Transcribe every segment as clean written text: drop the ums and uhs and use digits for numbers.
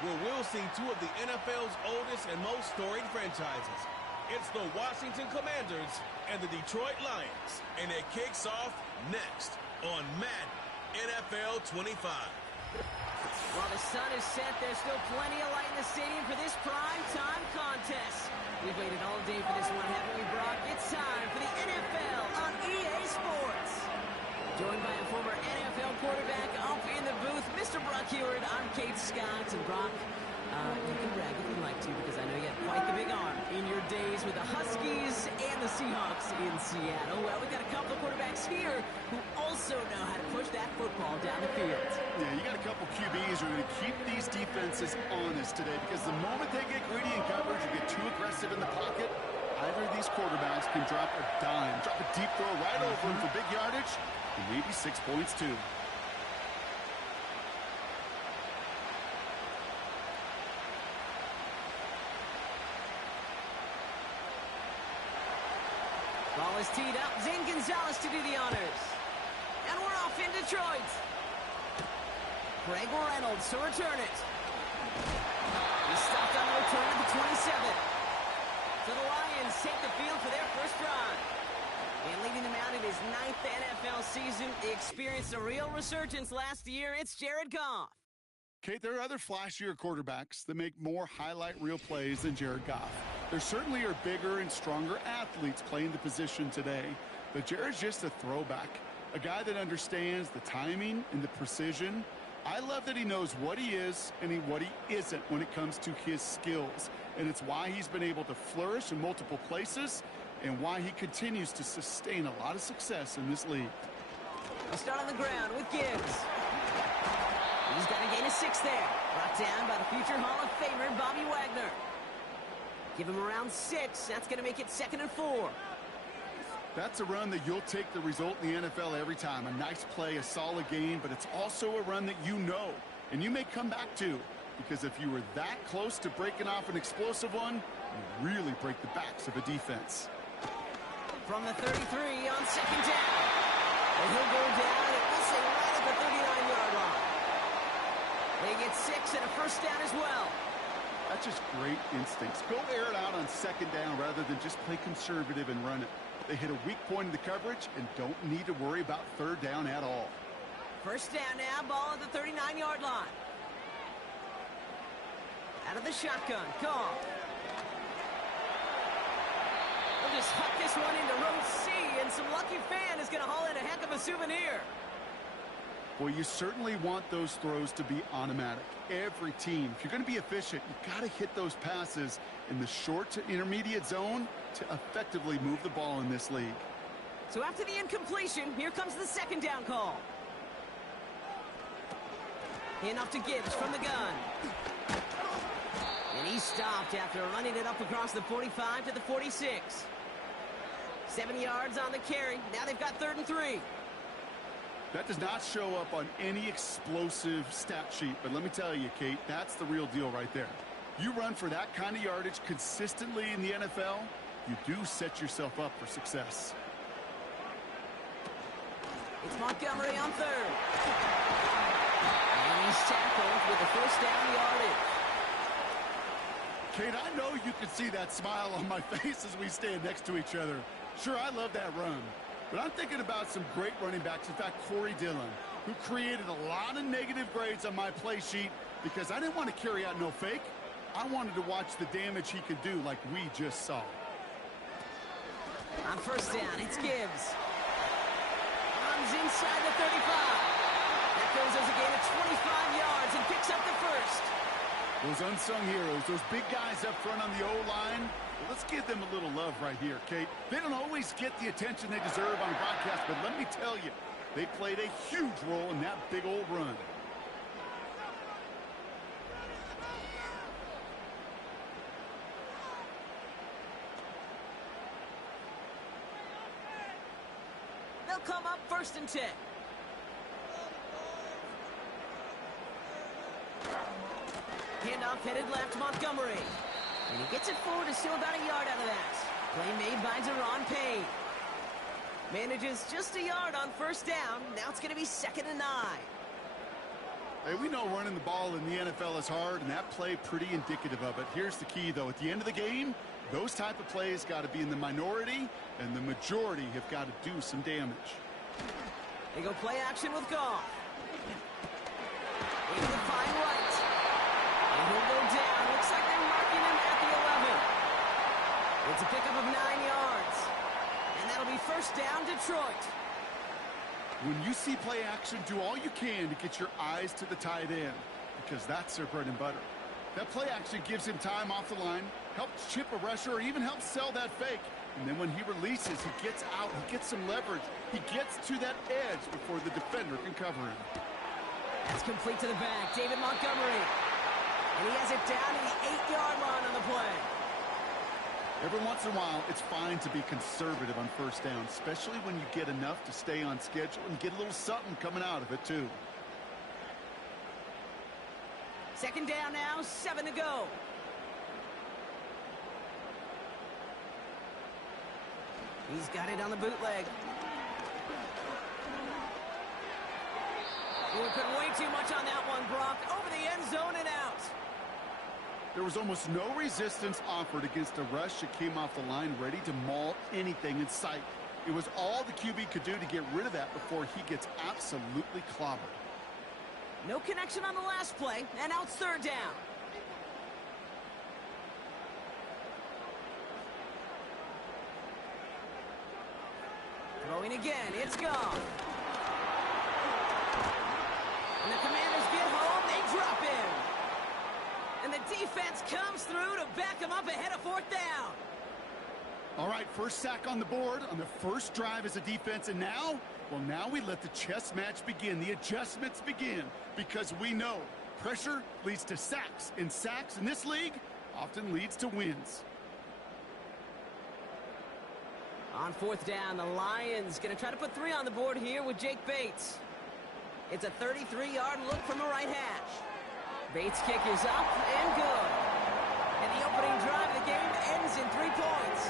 where we'll see two of the NFL's oldest and most storied franchises. It's the Washington Commanders and the Detroit Lions, and it kicks off next on Madden NFL 25. While the sun is set, there's still plenty of light in the stadium for this prime-time contest. We've waited all day for this one, haven't we, Brock? It's time for the NFL on EA Sports. Joined by a former NFL quarterback up in the booth, Mr. Brock Heward. I'm Kate Scott, and Brock, you can brag if you'd like to, because I know you had quite the big arm in your days with the Huskies and the Seahawks in Seattle. Well, we've got a couple of quarterbacks here who also know how to push that football down the field. Yeah, you got a couple QBs who are going to keep these defenses honest today, because the moment they get greedy in coverage or get too aggressive in the pocket, either of these quarterbacks can drop a dime, drop a deep throw right over him for big yardage, and maybe 6 points too. Ball is teed up. Zane Gonzalez to do the honors. And we're off in Detroit. Greg Reynolds to return it. He's stopped on the return at the 27. So the Lions take the field for their first drive. And leading them out in his 9th NFL season, he experienced a real resurgence last year. It's Jared Goff. Kate, there are other flashier quarterbacks that make more highlight reel plays than Jared Goff. There certainly are bigger and stronger athletes playing the position today, but Jared's just a throwback, a guy that understands the timing and the precision. I love that he knows what he is and what he isn't when it comes to his skills, and it's why he's been able to flourish in multiple places and why he continues to sustain a lot of success in this league. We'll start on the ground with Gibbs. He's got a gain of 6 there. Brought down by the future Hall of Famer, Bobby Wagner. Give him around 6. That's going to make it 2nd and 4. That's a run that you'll take the result in the NFL every time. A nice play, a solid game, but it's also a run that you know, and you may come back to, because if you were that close to breaking off an explosive one, you really break the backs of a defense. From the 33 on 2nd down. And he'll go down, and we'll say right at the 39-yard line. They get 6 and a first down as well. That's just great instincts. Go air it out on 2nd down rather than just play conservative and run it. They hit a weak point in the coverage and don't need to worry about 3rd down at all. First down now, ball at the 39-yard line. Out of the shotgun, Goff. We'll just huck this one into row C, and some lucky fan is going to haul in a heck of a souvenir. Well, you certainly want those throws to be automatic. Every team, if you're going to be efficient, you've got to hit those passes in the short to intermediate zone to effectively move the ball in this league. So after the incompletion, here comes the 2nd down call. In off to Gibbs from the gun. And he's stopped after running it up across the 45 to the 46. 7 yards on the carry. Now they've got 3rd and 3. That does not show up on any explosive stat sheet, but let me tell you, Kate, that's the real deal right there. You run for that kind of yardage consistently in the NFL, you do set yourself up for success. It's Montgomery on 3rd. And he's tackled with the first down yardage. Kate, I know you can see that smile on my face as we stand next to each other. Sure, I love that run. But I'm thinking about some great running backs. In fact, Corey Dillon, who created a lot of negative grades on my play sheet because I didn't want to carry out no fake. I wanted to watch the damage he could do like we just saw. On first down, it's Gibbs. Runs inside the 35. That goes as a gain of 25 yards and picks up the first. Those unsung heroes, those big guys up front on the O-line, well, let's give them a little love right here, Kate. They don't always get the attention they deserve on broadcast, but let me tell you, they played a huge role in that big old run. They'll come up 1st and 10. Handoff headed left, Montgomery. And he gets it forward, is still about a yard out of that. Play made by Deron Payne. Manages just a yard on first down. Now it's going to be 2nd and 9. Hey, we know running the ball in the NFL is hard, and that play pretty indicative of it. Here's the key, though. At the end of the game, those type of plays got to be in the minority, and the majority have got to do some damage. They go play action with Goff. Into the fine right. And he'll go down. Looks like they're marking him at the 11. It's a pickup of 9 yards. And that'll be first down, Detroit. When you see play action, do all you can to get your eyes to the tight end, because that's their bread and butter. That play action gives him time off the line, helps chip a rusher, or even helps sell that fake. And then when he releases, he gets out, he gets some leverage. He gets to that edge before the defender can cover him. That's complete to the back, David Montgomery. And he has it down to the 8-yard line on the play. Every once in a while, it's fine to be conservative on first down, especially when you get enough to stay on schedule and get a little something coming out of it, too. Second down now, 7 to go. He's got it on the bootleg. We couldn't wait too much on that one, Brock. Over the end zone and out. There was almost no resistance offered against a rush that came off the line ready to maul anything in sight. It was all the QB could do to get rid of that before he gets absolutely clobbered. No connection on the last play, and out third down. Throwing again, it's gone. And the Commanders get home, they drop in. And the defense comes through to back them up ahead of fourth down. All right, first sack on the board on the first drive as a defense, and now, well, now we let the chess match begin, the adjustments begin, because we know pressure leads to sacks, and sacks in this league often leads to wins. On fourth down, the Lions going to try to put 3 on the board here with Jake Bates. It's a 33-yard look from the right hash. Bates' kick is up and good. And the opening drive of the game ends in 3 points.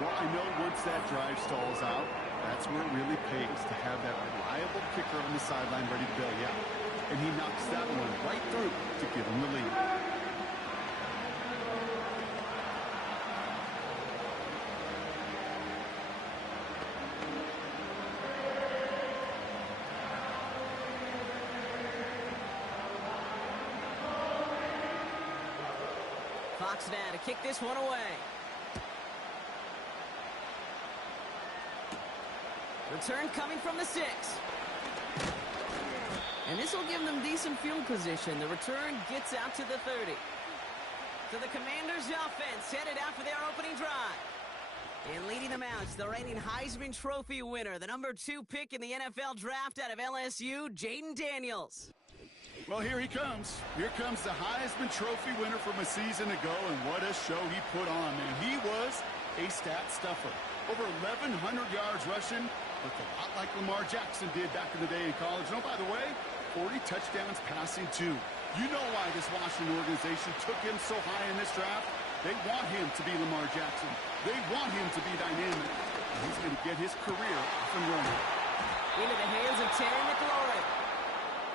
Well, I know once that drive stalls out, that's where it really pays to have that reliable kicker on the sideline ready to go, yeah. And he knocks that one right through to give him the lead. Fox now to kick this one away. Return coming from the 6. And this will give them decent field position. The return gets out to the 30. So the Commanders' offense headed out for their opening drive. And leading them out is the reigning Heisman Trophy winner, the number 2 pick in the NFL draft out of LSU, Jaden Daniels. Well, here he comes. Here comes the Heisman Trophy winner from a season ago, and what a show he put on, man. He was a stat stuffer. Over 1,100 yards rushing, looked a lot like Lamar Jackson did back in the day in college. And oh, by the way, 40 touchdowns passing, too. You know why this Washington organization took him so high in this draft? They want him to be Lamar Jackson. They want him to be dynamic. And he's going to get his career up and running. Into the hands of Terry McLaurin.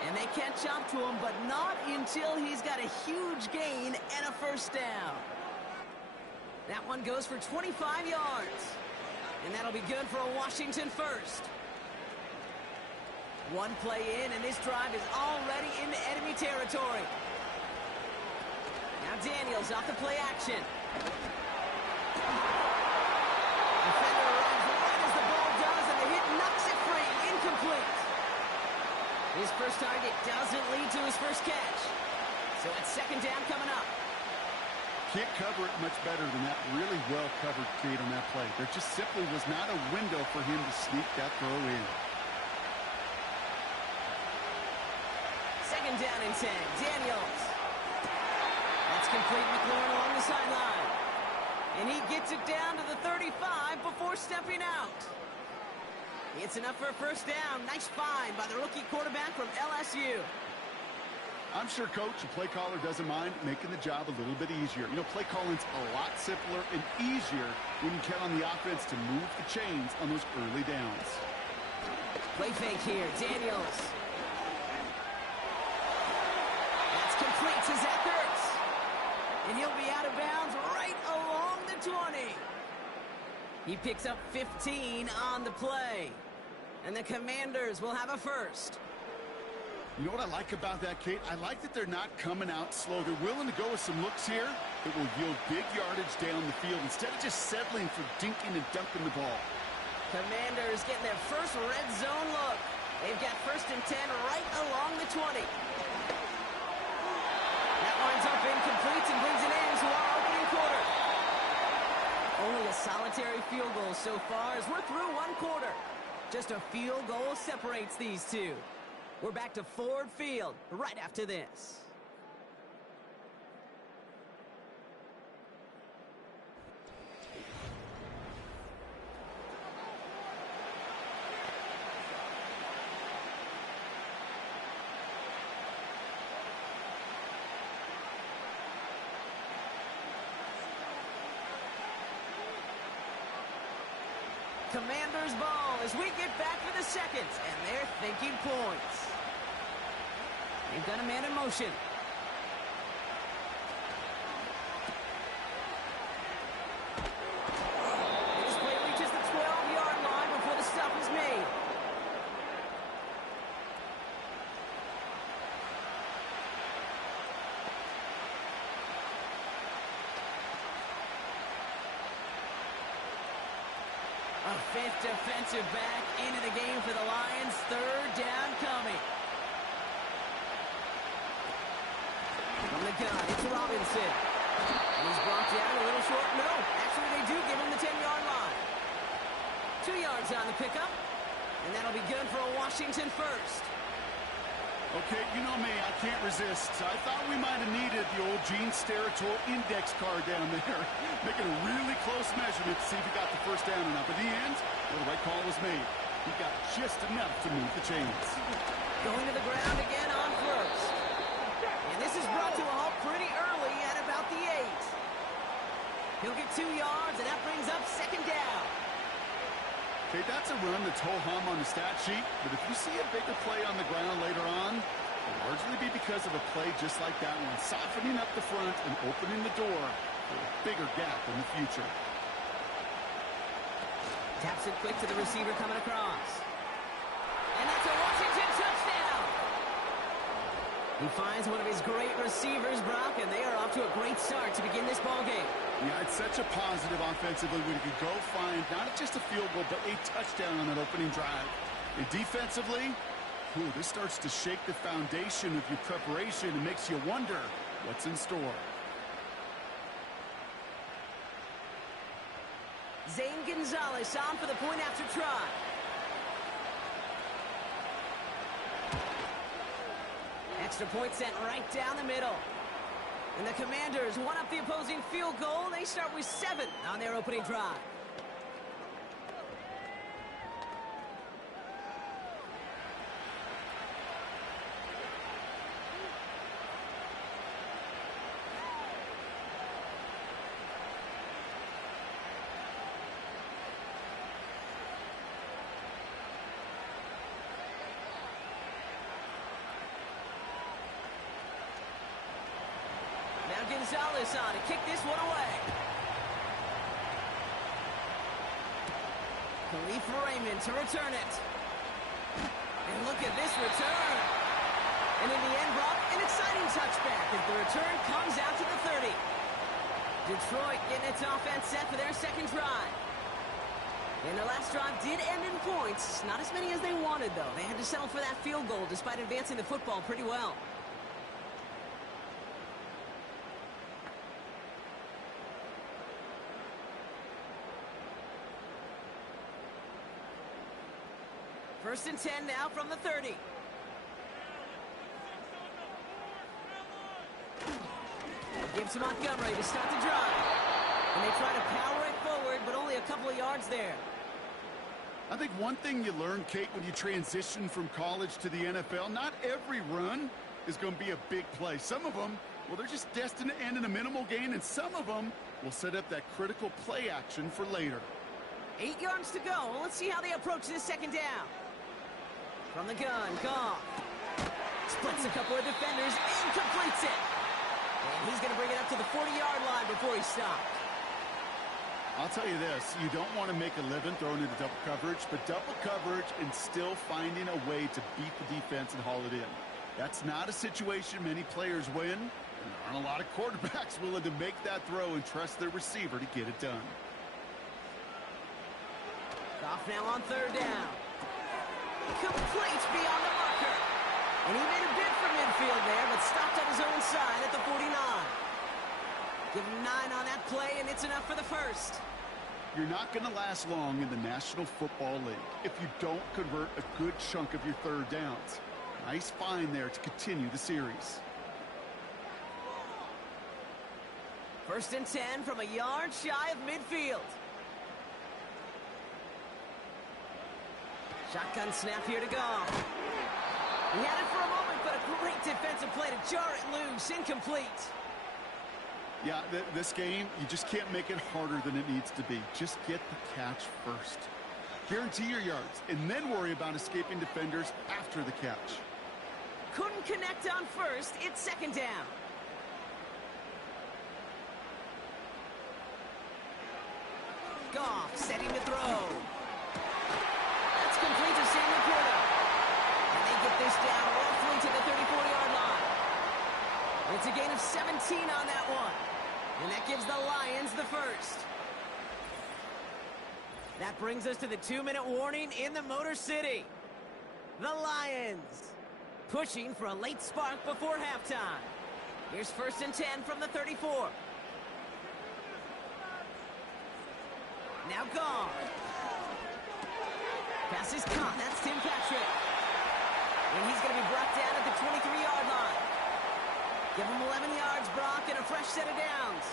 And they catch up to him, but not until he's got a huge gain and a first down. That one goes for 25 yards. And that'll be good for a Washington first. One play in, and this drive is already into enemy territory. Now Daniels off the play action. Defender arrives right as the ball does, and the hit knocks it free. Incomplete. His first target doesn't lead to his first catch. So it's second down coming up. Can't cover it much better than that really well-covered feed on that play. There just simply was not a window for him to sneak that throw in. Second down and 10. Daniels. That's complete. McLaurin along the sideline. And he gets it down to the 35 before stepping out. It's enough for a first down. Nice find by the rookie quarterback from LSU. I'm sure coach, the play caller, doesn't mind making the job a little bit easier. You know, play calling's a lot simpler and easier when you count on the offense to move the chains on those early downs. Play fake here. Daniels. he'll be out of bounds right along the 20. He picks up 15 on the play. And the Commanders will have a first. You know what I like about that, Kate? I like that they're not coming out slow. They're willing to go with some looks here that will yield big yardage down the field instead of just settling for dinking and dunking the ball. Commanders getting their first red zone look. They've got 1st and 10 right along the 20. That lines up incomplete and brings it into our opening quarter. Only a solitary field goal so far as we're through one quarter. Just a field goal separates these two. We're back to Ford Field right after this. Commanders ball as we get back for the second, and they're thinking points. They've got a man in motion. This play reaches the 12-yard line before the stop is made. A 5th defensive back into the game for the Lions. 3rd down coming. From the gun, it's Robinson. And he's brought down a little short. No, actually they do give him the 10-yard line. 2 yards on the pickup. And that'll be good for a Washington first. Okay, you know me, I can't resist. I thought we might have needed the old Gene Steratore index card down there. Making a really close measurement to see if he got the first down or not. But in the end, well, the right call was made. He got just enough to move the chains. Going to the ground again on first. And this is brought to a halt pretty early at about the 8. He'll get 2 yards, and that brings up 2nd down. Okay, that's a run that's ho-hum on the stat sheet, but if you see a bigger play on the ground later on, it'll largely be because of a play just like that one, softening up the front and opening the door for a bigger gap in the future. Taps it quick to the receiver coming across. And that's a Washington touchdown! He finds one of his great receivers, Brock, and they are off to a great start to begin this ballgame. Yeah, it's such a positive offensively when you can go find not just a field goal, but a touchdown on that opening drive. And defensively, this starts to shake the foundation of your preparation and makes you wonder what's in store. Zane Gonzalez on for the point after try. Extra point sent right down the middle. And the Commanders one up the opposing field goal. They start with 7 on their opening drive. Gonzalez on to kick this one away. Khalif Raymond to return it. And look at this return. And in the end, Brock, an exciting touchback as the return comes out to the 30. Detroit getting its offense set for their second drive. And their last drive did end in points. Not as many as they wanted, though. They had to settle for that field goal despite advancing the football pretty well. First and 10 now from the 30. Gives to Montgomery to start the drive. And they try to power it forward, but only a couple of yards there. I think one thing you learn, Kate, when you transition from college to the NFL, not every run is going to be a big play. Some of them, well, they're just destined to end in a minimal gain, and some of them will set up that critical play action for later. 8 yards to go. Let's see how they approach this second down. From the gun, Goff. Splits a couple of defenders and completes it. And he's going to bring it up to the 40-yard line before he stopped. I'll tell you this, you don't want to make a living throwing into double coverage, but double coverage and still finding a way to beat the defense and haul it in. That's not a situation many players win, and there aren't a lot of quarterbacks willing to make that throw and trust their receiver to get it done. Off now on third down. Complete beyond the marker. And he made a bid for midfield there, but stopped on his own side at the 49. Give him 9 on that play, and it's enough for the first. You're not going to last long in the National Football League if you don't convert a good chunk of your third downs. Nice find there to continue the series. 1st and 10 from a yard shy of midfield. Shotgun snap here to go. He had it for a moment, but a great defensive play to jar it loose. Incomplete. Yeah, this game, you just can't make it harder than it needs to be. Just get the catch first. Guarantee your yards, and then worry about escaping defenders after the catch. Couldn't connect on first. It's 2nd down. Goff setting to throw. That's complete to Sam Laporta. And they get this down roughly to the 34-yard line. It's a gain of 17 on that one. And that gives the Lions the first. That brings us to the 2-minute warning in the Motor City. The Lions pushing for a late spark before halftime. Here's 1st and 10 from the 34. Now gone. Pass is caught. That's Tim Patrick. And he's going to be brought down at the 23-yard line. Give him 11 yards, Brock, and a fresh set of downs.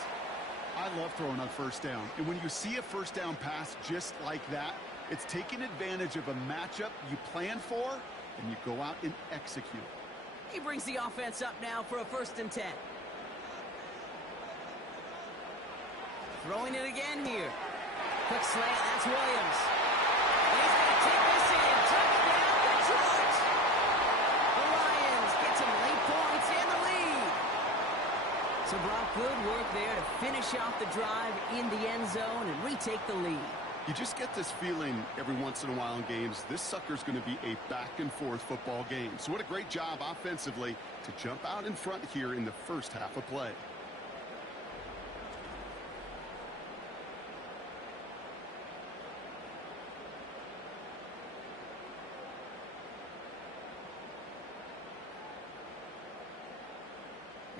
I love throwing on 1st down. And when you see a 1st down pass just like that, it's taking advantage of a matchup you plan for, and you go out and execute. He brings the offense up now for a 1st and 10. Throwing it again here. Quick slant, that's Williams. And he's going to take this in. Touchdown, Detroit! The Lions get some late points and the lead. So, Brock, good work there to finish off the drive in the end zone and retake the lead. You just get this feeling every once in a while in games, this sucker's going to be a back-and-forth football game. So what a great job offensively to jump out in front here in the first half of play.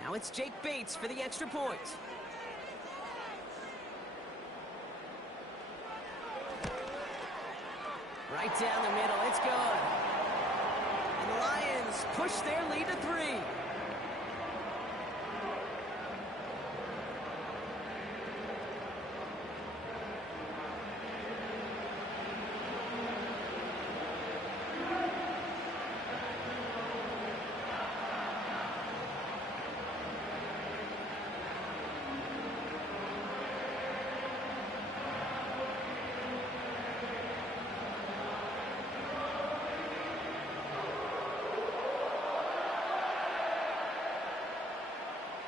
Now it's Jake Bates for the extra point. Right down the middle, it's good. And the Lions push their lead to 3.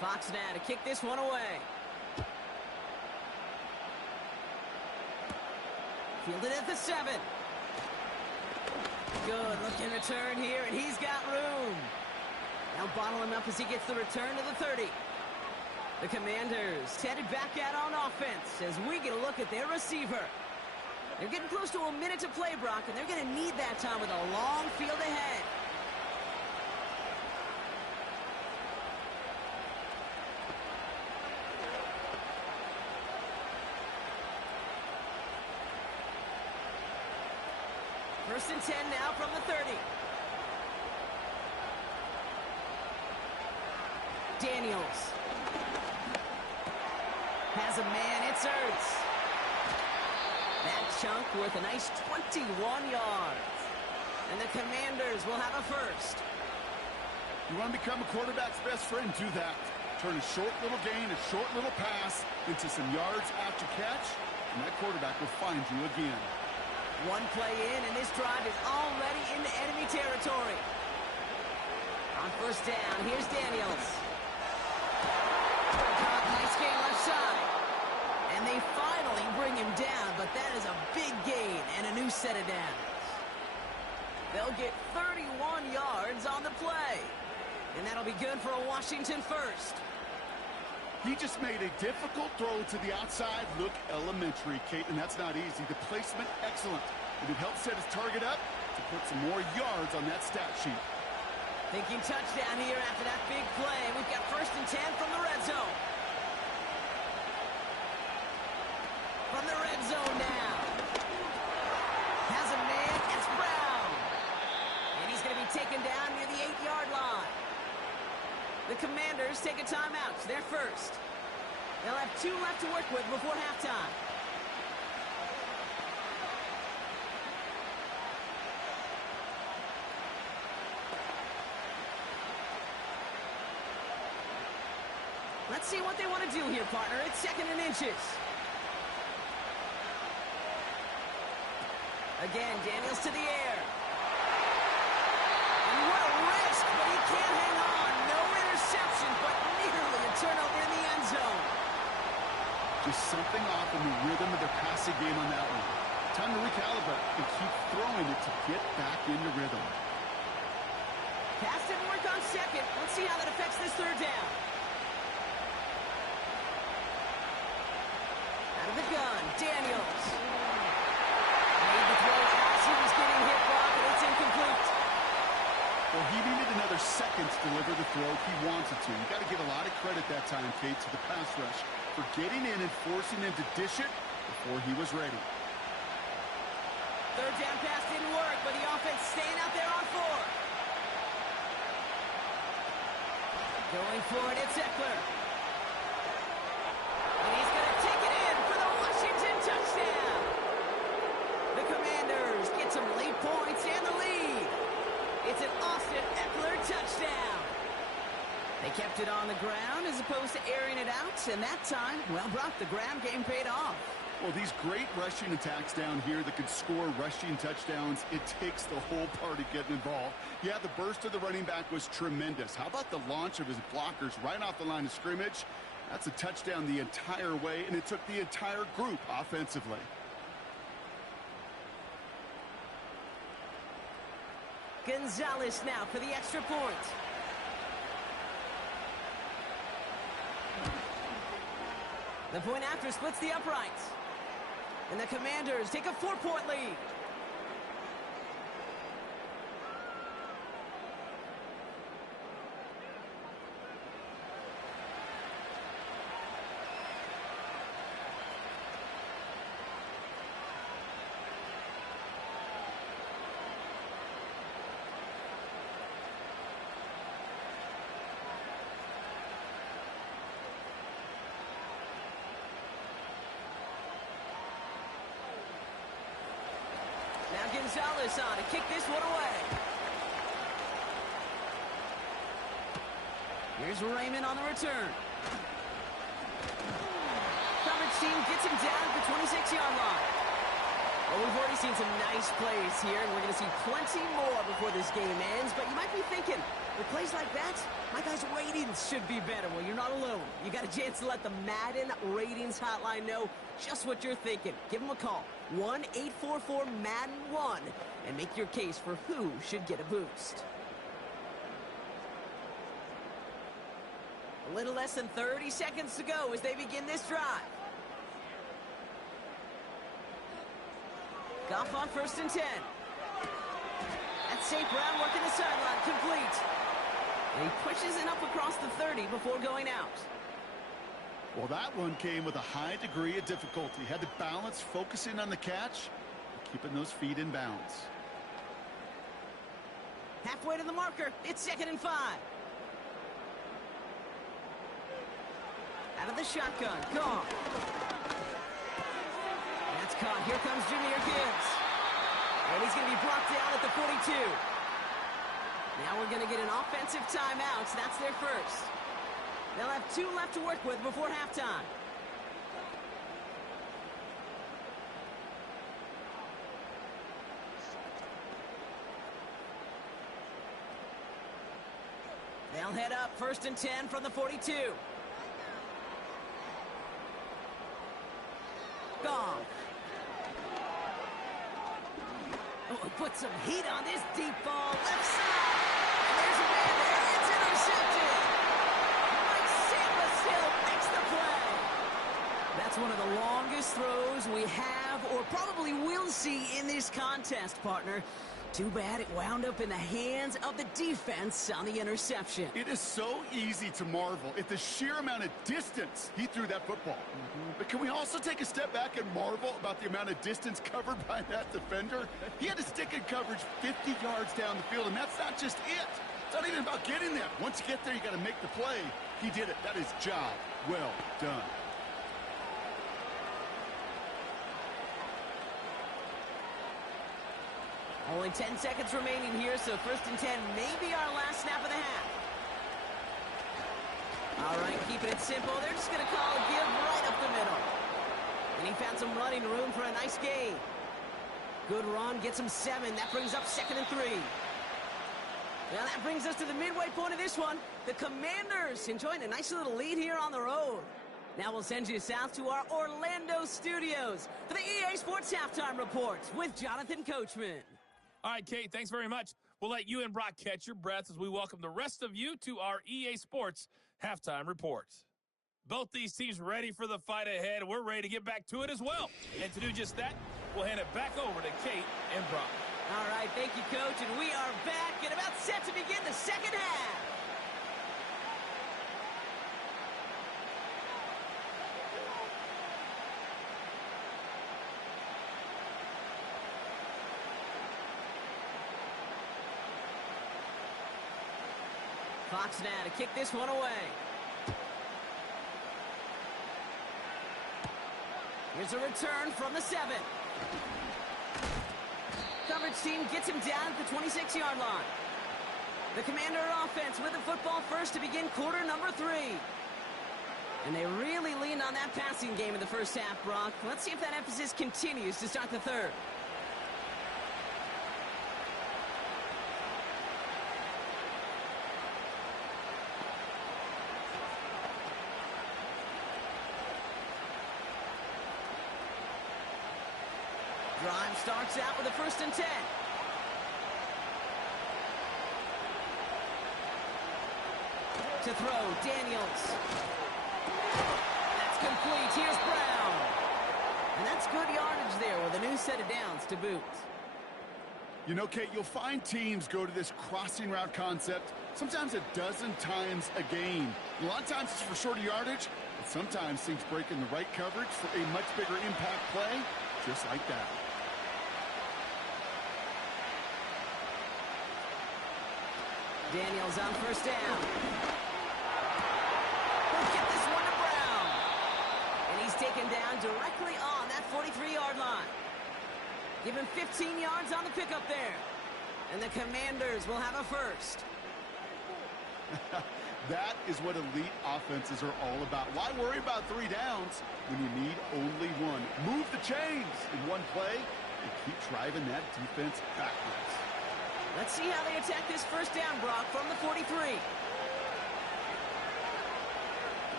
Fox now to kick this one away. Fielded at the 7. Good looking return here, and he's got room. Now bottle him up as he gets the return to the 30. The Commanders headed back out on offense as we get a look at their receiver. They're getting close to a minute to play, Brock, and they're going to need that time with a long field ahead. First and 10 now from the 30. Daniels. Has a man, it's Ertz. That chunk worth a nice 21 yards. And the Commanders will have a first. You want to become a quarterback's best friend? Do that. Turn a short little gain, a short little pass into some yards after catch, and that quarterback will find you again. One play in, and this drive is already into enemy territory. On first down, here's Daniels. Caught set of downs. They'll get 31 yards on the play. And that'll be good for a Washington first. He just made a difficult throw to the outside. Look elementary, Kate, and that's not easy. The placement, excellent. And it helps set his target up to put some more yards on that stat sheet. Thinking touchdown here after that big play. We've got 1st and 10 from the red zone. From the red zone now. Has a man. It's Brown. And he's going to be taken down near the 8-yard line. The Commanders take a timeout. They're first. They'll have 2 left to work with before halftime. Let's see what they want to do here, partner. It's 2nd and inches. Again, Daniels to the air. And what a risk, but he can't hang on. No interception, but nearly a turnover in the end zone. Just something off in the rhythm of their passing game on that one. Time to recalibrate and keep throwing it to get back into rhythm. Pass didn't work on 2nd. Let's see how that affects this 3rd down. Out of the gun, Daniels. Made the throw as he was getting hit, Brock, and it's incomplete. Well, he needed another second to deliver the throw he wanted to. You got to give a lot of credit that time, Kate, to the pass rush for getting in and forcing him to dish it before he was ready. 3rd down pass didn't work, but the offense staying out there on 4. Going for it, it's Eckler. And he's going to take it in for the Washington touchdown. The Commanders get some late points and the lead. It's an Austin Eckler touchdown. They kept it on the ground as opposed to airing it out, and that time, well, Brock, the ground game paid off. Well, these great rushing attacks down here that can score rushing touchdowns, it takes the whole party getting involved. Yeah, the burst of the running back was tremendous. How about the launch of his blockers right off the line of scrimmage? That's a touchdown the entire way, and it took the entire group offensively. Gonzalez now for the extra point. The point after splits the uprights. And the Commanders take a 4-point lead. Now Gonzalez on to kick this one away. Here's Raymond on the return. Coverage team gets him down at the 26-yard line. Well, we've already seen some nice plays here, and we're going to see plenty more before this game ends. But you might be thinking, with plays like that, my guys' ratings should be better. Well, you're not alone. You got a chance to let the Madden ratings hotline know just what you're thinking. Give them a call, 1-844-MADDEN-1, and make your case for who should get a boost. A little less than 30 seconds to go as they begin this drive. Goff on 1st and 10. That's St. Brown working the sideline, complete. And he pushes it up across the 30 before going out. Well, that one came with a high degree of difficulty. Had to balance focusing on the catch, keeping those feet in bounds. Halfway to the marker, it's 2nd and 5. Out of the shotgun, gone. That's caught. Here comes Jahmyr Gibbs. And he's going to be brought down at the 42. Now we're going to get an offensive timeout. So that's their first. They'll have 2 left to work with before halftime. They'll head up 1st and 10 from the 42. Gone. Oh, put some heat on this deep ball. Left side. And there's a man there. It's intercepted. Mike Hill makes the play. That's one of the longest throws we have or probably will see in this contest, partner. Too bad it wound up in the hands of the defense on the interception. It is so easy to marvel at the sheer amount of distance he threw that football. But can we also take a step back and marvel about the amount of distance covered by that defender? He had to stick in coverage 50 yards down the field, and that's not just it. It's not even about getting there. Once you get there, you got to make the play. He did it. That is job well done. Only 10 seconds remaining here, so 1st and 10 may be our last snap of the half. All right, keeping it simple. They're just going to call a give right up the middle. And he found some running room for a nice gain. Good run, gets him 7. That brings up 2nd and 3. Now that brings us to the midway point of this one. The Commanders enjoying a nice little lead here on the road. Now we'll send you south to our Orlando studios for the EA Sports Halftime Report with Jonathan Coachman. All right, Kate, thanks very much. We'll let you and Brock catch your breath as we welcome the rest of you to our EA Sports Halftime Report. Both these teams ready for the fight ahead. We're ready to get back to it as well. And to do just that, we'll hand it back over to Kate and Brock. All right, thank you, Coach. And we are back and about set to begin the second half. Fox now to kick this one away. Here's a return from the 7. Coverage team gets him down at the 26-yard line. The Commander offense with the football first to begin quarter number 3. And they really leaned on that passing game in the first half, Brock. Let's see if that emphasis continues to start the third. Drive starts out with a 1st and 10. To throw, Daniels. That's complete. Here's Brown. And that's good yardage there with a new set of downs to boot. You know, Kate, you'll find teams go to this crossing route concept sometimes a dozen times a game. A lot of times it's for shorter yardage, but sometimes teams break in the right coverage for a much bigger impact play, just like that. Daniels on 1st down. We'll get this one to Brown. And he's taken down directly on that 43-yard line. Give him 15 yards on the pickup there. And the Commanders will have a 1st. That is what elite offenses are all about. Why worry about 3 downs when you need only 1? Move the chains in one play and keep driving that defense backwards. Let's see how they attack this 1st down, Brock, from the 43.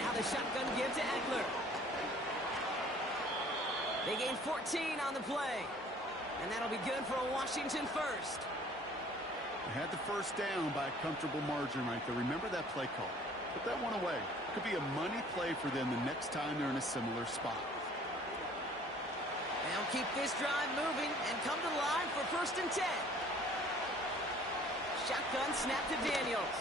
Now the shotgun give to Eckler. They gain 14 on the play. And that'll be good for a Washington 1st. They had the 1st down by a comfortable margin right there. Remember that play call. Put that one away. Could be a money play for them the next time they're in a similar spot. They'll keep this drive moving and come to the line for 1st and 10. Shotgun snap to Daniels.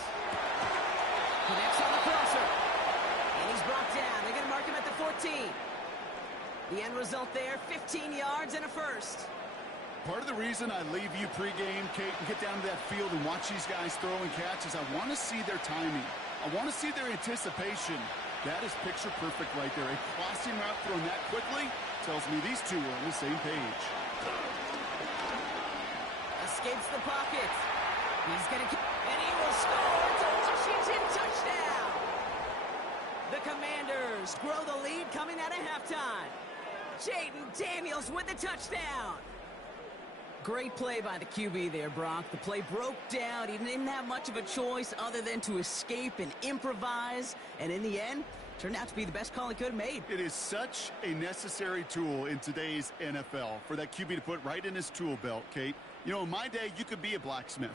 Connects on the crosser. And he's brought down. They're going to mark him at the 14. The end result there, 15 yards and a 1st. Part of the reason I leave you pregame, Kate, and get down to that field and watch these guys throw and catch is I want to see their timing. I want to see their anticipation. That is picture perfect right there. A crossing route thrown that quickly tells me these two are on the same page. Escapes the pocket. He's going to kick, and he will score. It's a Washington touchdown. The Commanders grow the lead coming out of halftime. Jaden Daniels with the touchdown. Great play by the QB there, Brock. The play broke down. He didn't have much of a choice other than to escape and improvise. And in the end, Turned out to be the best call he could have made. It is such a necessary tool in today's NFL for that QB to put right in his tool belt, Kate. You know, in my day, you could be a blacksmith,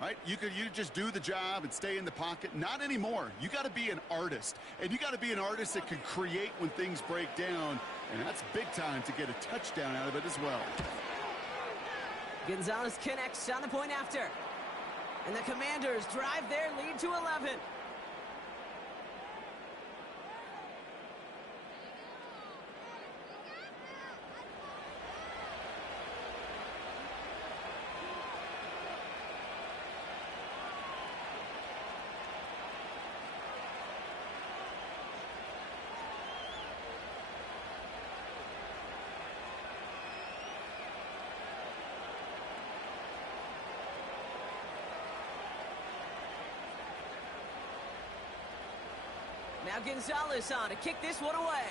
right? You just do the job and stay in the pocket. Not anymore. You got to be an artist, and you got to be an artist that can create when things break down, and that's big time to get a touchdown out of it as well. Gonzalez connects on the point after. And the Commanders drive their lead to 11. Now Gonzalez on to kick this one away.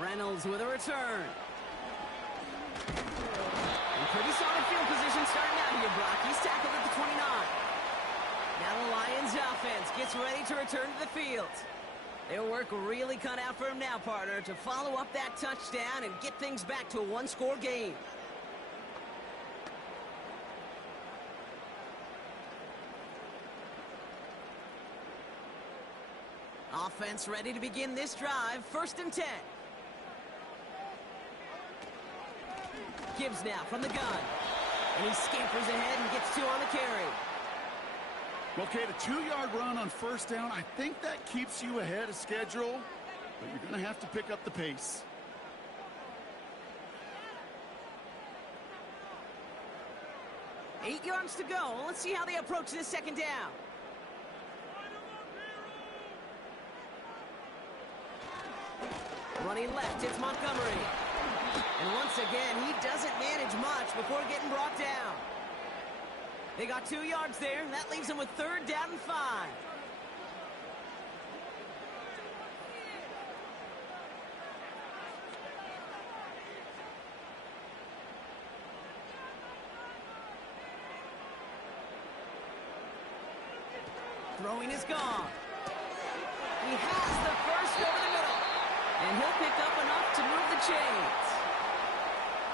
Reynolds with a return. And pretty solid field position starting out here, Brock. He's tackled at the 29. Now the Lions offense gets ready to return to the field. Their work really cut out for him now, partner, to follow up that touchdown and get things back to a one-score game. Offense ready to begin this drive. 1st and 10. Gibbs now from the gun. And he scampers ahead and gets 2 on the carry. Well, Kate, a 2-yard run on 1st down, I think that keeps you ahead of schedule, but you're going to have to pick up the pace. Eight yards to go. Let's see how they approach this 2nd down. Running left, it's Montgomery. And once again, he doesn't manage much before getting brought down. They got 2 yards there. That leaves them with 3rd down and 5. Throwing is gone. He has the first over the middle. And he'll pick up enough to move the chains.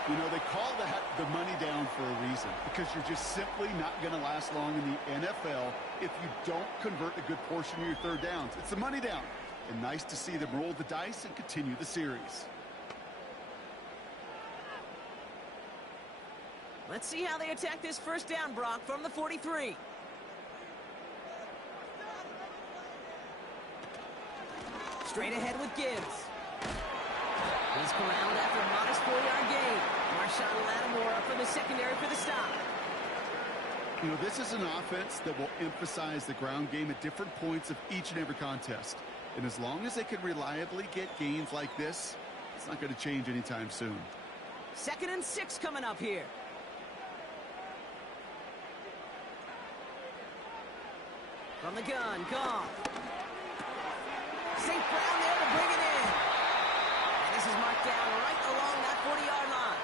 You know, they call that the money down for a reason, because you're just simply not going to last long in the NFL if you don't convert a good portion of your 3rd downs. It's the money down. And nice to see them roll the dice and continue the series. Let's see how they attack this 1st down, Brock, from the 43. Straight ahead with Gibbs. He's corralled after a modest 4-yard gain. Marshawn Lattimore up from the secondary for the stop. You know, this is an offense that will emphasize the ground game at different points of each and every contest. And as long as they can reliably get gains like this, it's not going to change anytime soon. 2nd and 6 coming up here. From the gun, Goff. St. Brown there to bring it in. And this is marked down right along that 40-yard line.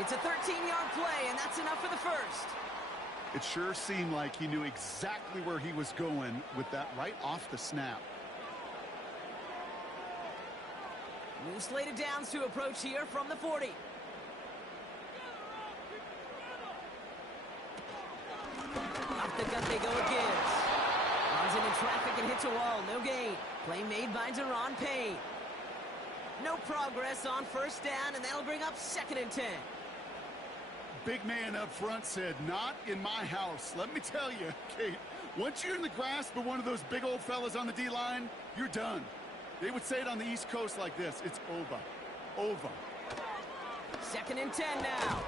It's a 13-yard play, and that's enough for the 1st. It sure seemed like he knew exactly where he was going with that right off the snap. New slated downs to approach here from the 40. Off the gut they go with Gibbs. Runs into traffic and hits a wall. No gain. Play made by Deron Payne. No progress on 1st down, and that'll bring up 2nd and 10. Big man up front said, not in my house. Let me tell you, Kate, once you're in the grasp of one of those big old fellas on the D-line, you're done. They would say it on the East Coast like this. It's over. Over. 2nd and 10 now.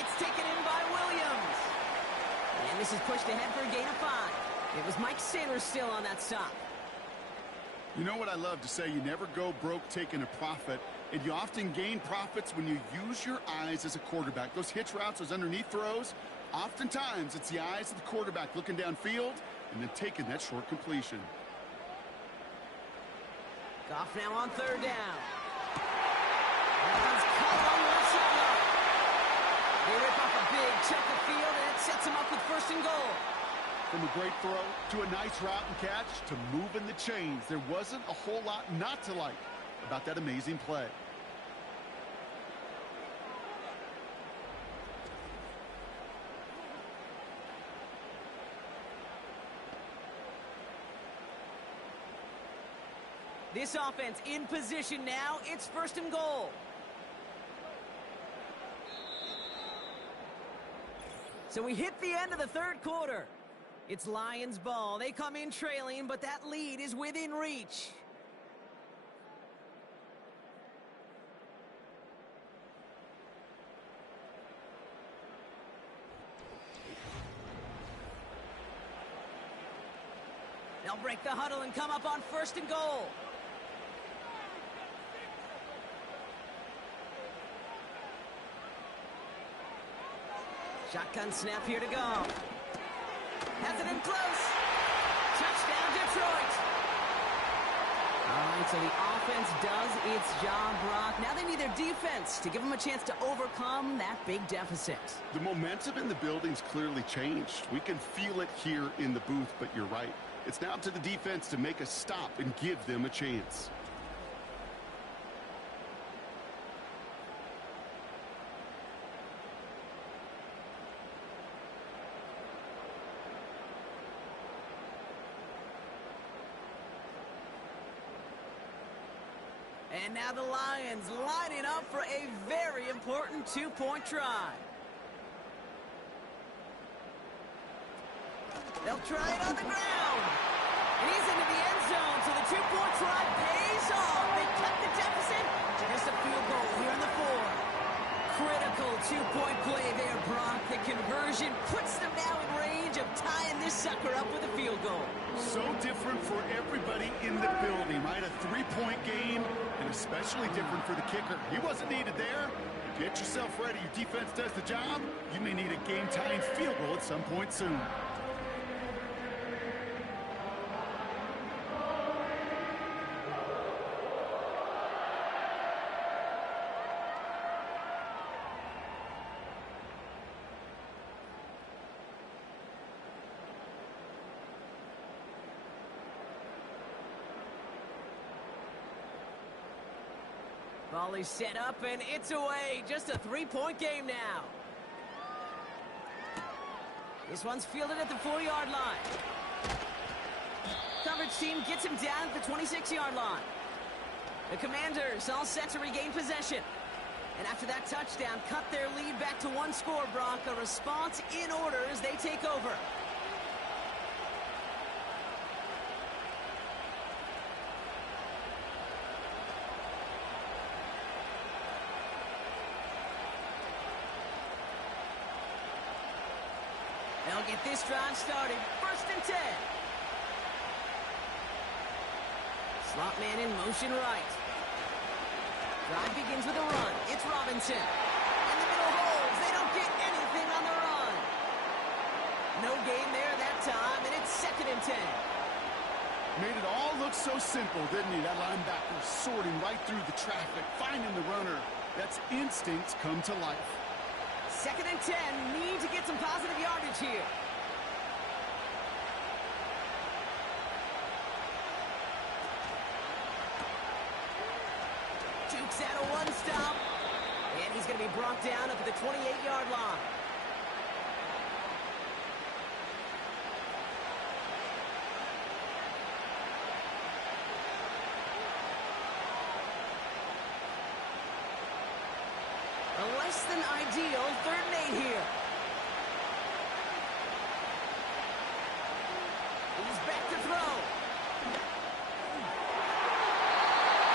It's taken in by Williams. And this is pushed ahead for a gain of 5. It was Mike Saylor still on that stop. You know what I love to say? You never go broke taking a profit, and you often gain profits when you use your eyes as a quarterback. Those hitch routes, those underneath throws, oftentimes it's the eyes of the quarterback looking downfield and then taking that short completion. Goff now on 3rd down. Evans caught on the left sideline. They rip off a big chunk of field, and it sets him up with 1st and goal. From a great throw to a nice route and catch to moving the chains, there wasn't a whole lot not to like about that amazing play. This offense in position now. It's 1st and goal. So we hit the end of the 3rd quarter. It's Lions ball. They come in trailing, but that lead is within reach. They'll break the huddle and come up on 1st and goal. Shotgun snap here to go. Has it in close. Touchdown, Detroit. All right, so the offense does its job, Brock. Now they need their defense to give them a chance to overcome that big deficit. The momentum in the building's clearly changed. We can feel it here in the booth, but you're right. It's now up to the defense to make a stop and give them a chance. And now the Lions lining up for a very important 2-point try. They'll try it on the ground. And he's into the end zone, so the 2-point try pays off. They cut the deficit to just a field goal here in the 4th. Critical 2-point play there, Brock. The conversion puts them now in range of tying this sucker up with a field goal. So different for everybody in the building, right? A 3-point game, and especially different for the kicker. He wasn't needed there. Get yourself ready. Your defense does the job. You may need a game-tying field goal at some point soon. Volley set up, and it's away. Just a 3-point game now. This one's fielded at the 4-yard line. Coverage team gets him down at the 26-yard line. The Commanders all set to regain possession. And after that touchdown, cut their lead back to 1 score, Brock. A response in order as they take over. They'll get this drive started. 1st and 10. Slot man in motion right. Drive begins with a run. It's Robinson. In the middle holds. They don't get anything on the run. No gain there that time, and it's 2nd and 10. Made it all look so simple, didn't he? That linebacker sorting right through the traffic, finding the runner. That's instincts come to life. 2nd and 10, need to get some positive yardage here. Jukes out a 1-stop, and he's going to be brought down up at the 28-yard line. A less than ideal 3rd and 8 here. He's back to throw.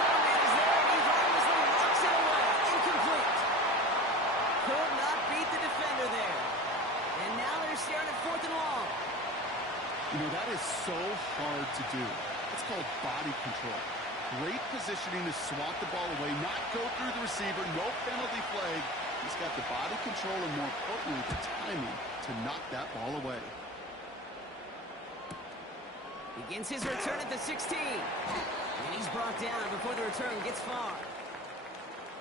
Coleman is there, and he harmlessly knocks it away. Incomplete. Could not beat the defender there. And now they're staring at 4th and long. You know, that is so hard to do. It's called body control. Great positioning to swat the ball away, not go through the receiver, no penalty flag. He's got the body control and, more importantly, the timing to knock that ball away. Begins his return at the 16. And he's brought down before the return gets far.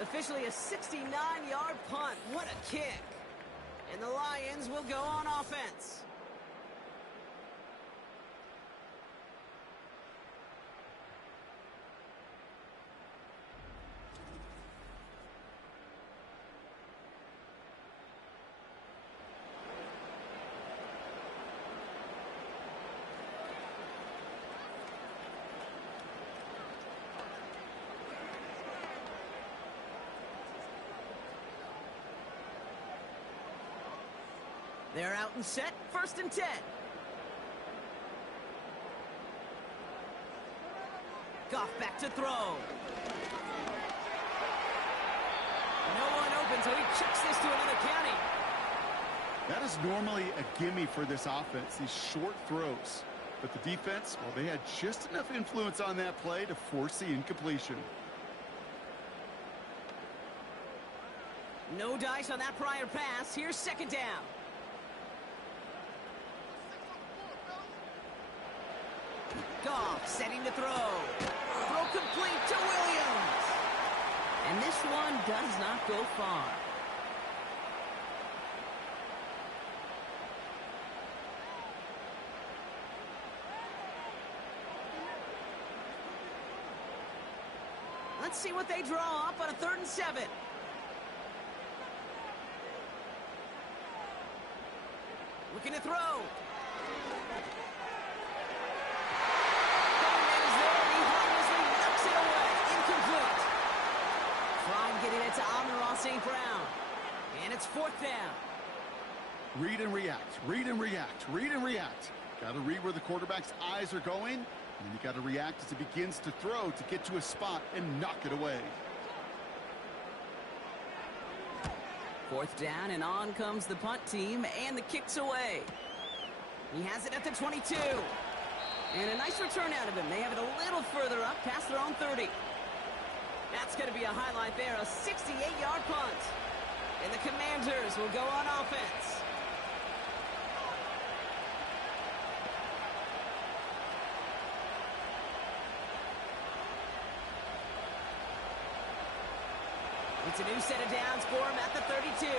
Officially a 69-yard punt. What a kick. And the Lions will go on offense. They're out and set, 1st and 10. Goff back to throw. No one open, so he chucks this to another county. That is normally a gimme for this offense, these short throws. But the defense, well, they had just enough influence on that play to force the incompletion. No dice on that prior pass. Here's 2nd down. Goff setting to throw. Throw complete to Williams. And this one does not go far. Let's see what they draw up on a 3rd and 7. Looking to throw. Bowman is there, and he harmlessly knocks it away. Incomplete. Trying getting it to Amon-Ra St. Brown. And it's 4th down. Read and react, read and react, read and react. Got to read where the quarterback's eyes are going, and then you got to react as he begins to throw to get to a spot and knock it away. 4th down, and on comes the punt team, and the kick's away. He has it at the 22. And a nice return out of him. They have it a little further up, past their own 30. That's going to be a highlight there, a 68-yard punt. And the Commanders will go on offense. It's a new set of downs for him at the 32.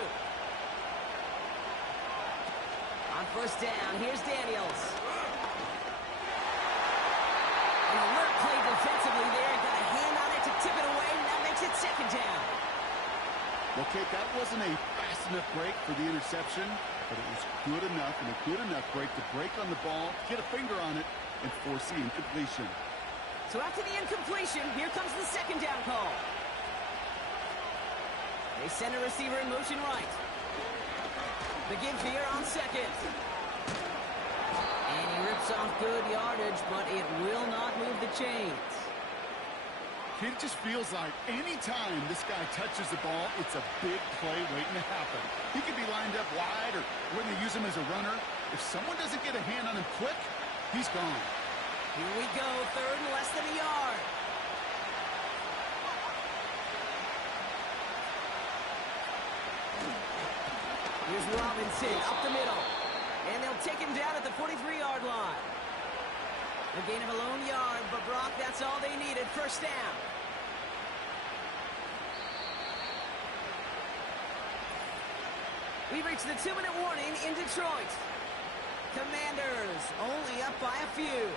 On 1st down, here's Daniels. An alert play defensively there. Got a hand on it to tip it away, and that makes it 2nd down. Okay, that wasn't a fast enough break for the interception, but it was good enough and a good enough break to break on the ball, get a finger on it, and force the incompletion. So after the incompletion, here comes the 2nd down call. They send a receiver in motion right. The give here on 2nd. And he rips off good yardage, but it will not move the chains. It just feels like any time this guy touches the ball, it's a big play waiting to happen. He could be lined up wide or when they use him as a runner. If someone doesn't get a hand on him quick, he's gone. Here we go, 3rd and less than a yard. Here's Robinson up the middle. And they'll take him down at the 43-yard line. A gain of a lone yard, but Brock, that's all they needed. 1st down. We've reached the 2-minute warning in Detroit. Commanders only up by a few.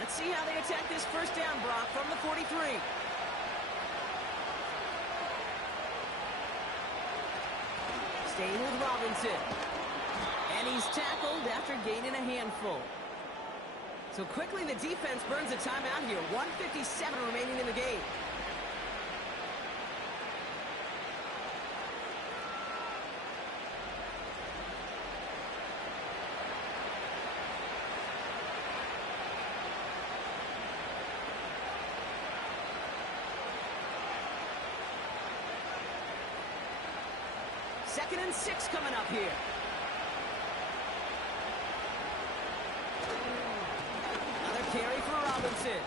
Let's see how they attack this 1st down, Brock, from the 43. Staying with Robinson. And he's tackled after gaining a handful. So quickly the defense burns a timeout here. 1:57 remaining in the game. Second and 6 coming up here. Another carry for Robinson.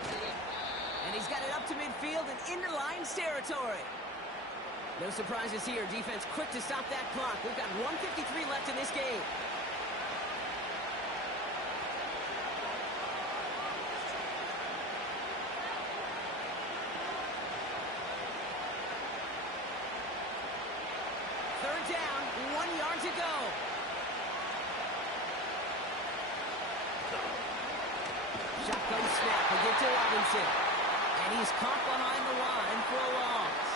And he's got it up to midfield and into Lions territory. No surprises here. Defense quick to stop that clock. We've got 1:53 left in this game. Third down, 1 yard to go. Shotgun snap, we get to Robinson. And he's caught behind the line for a loss.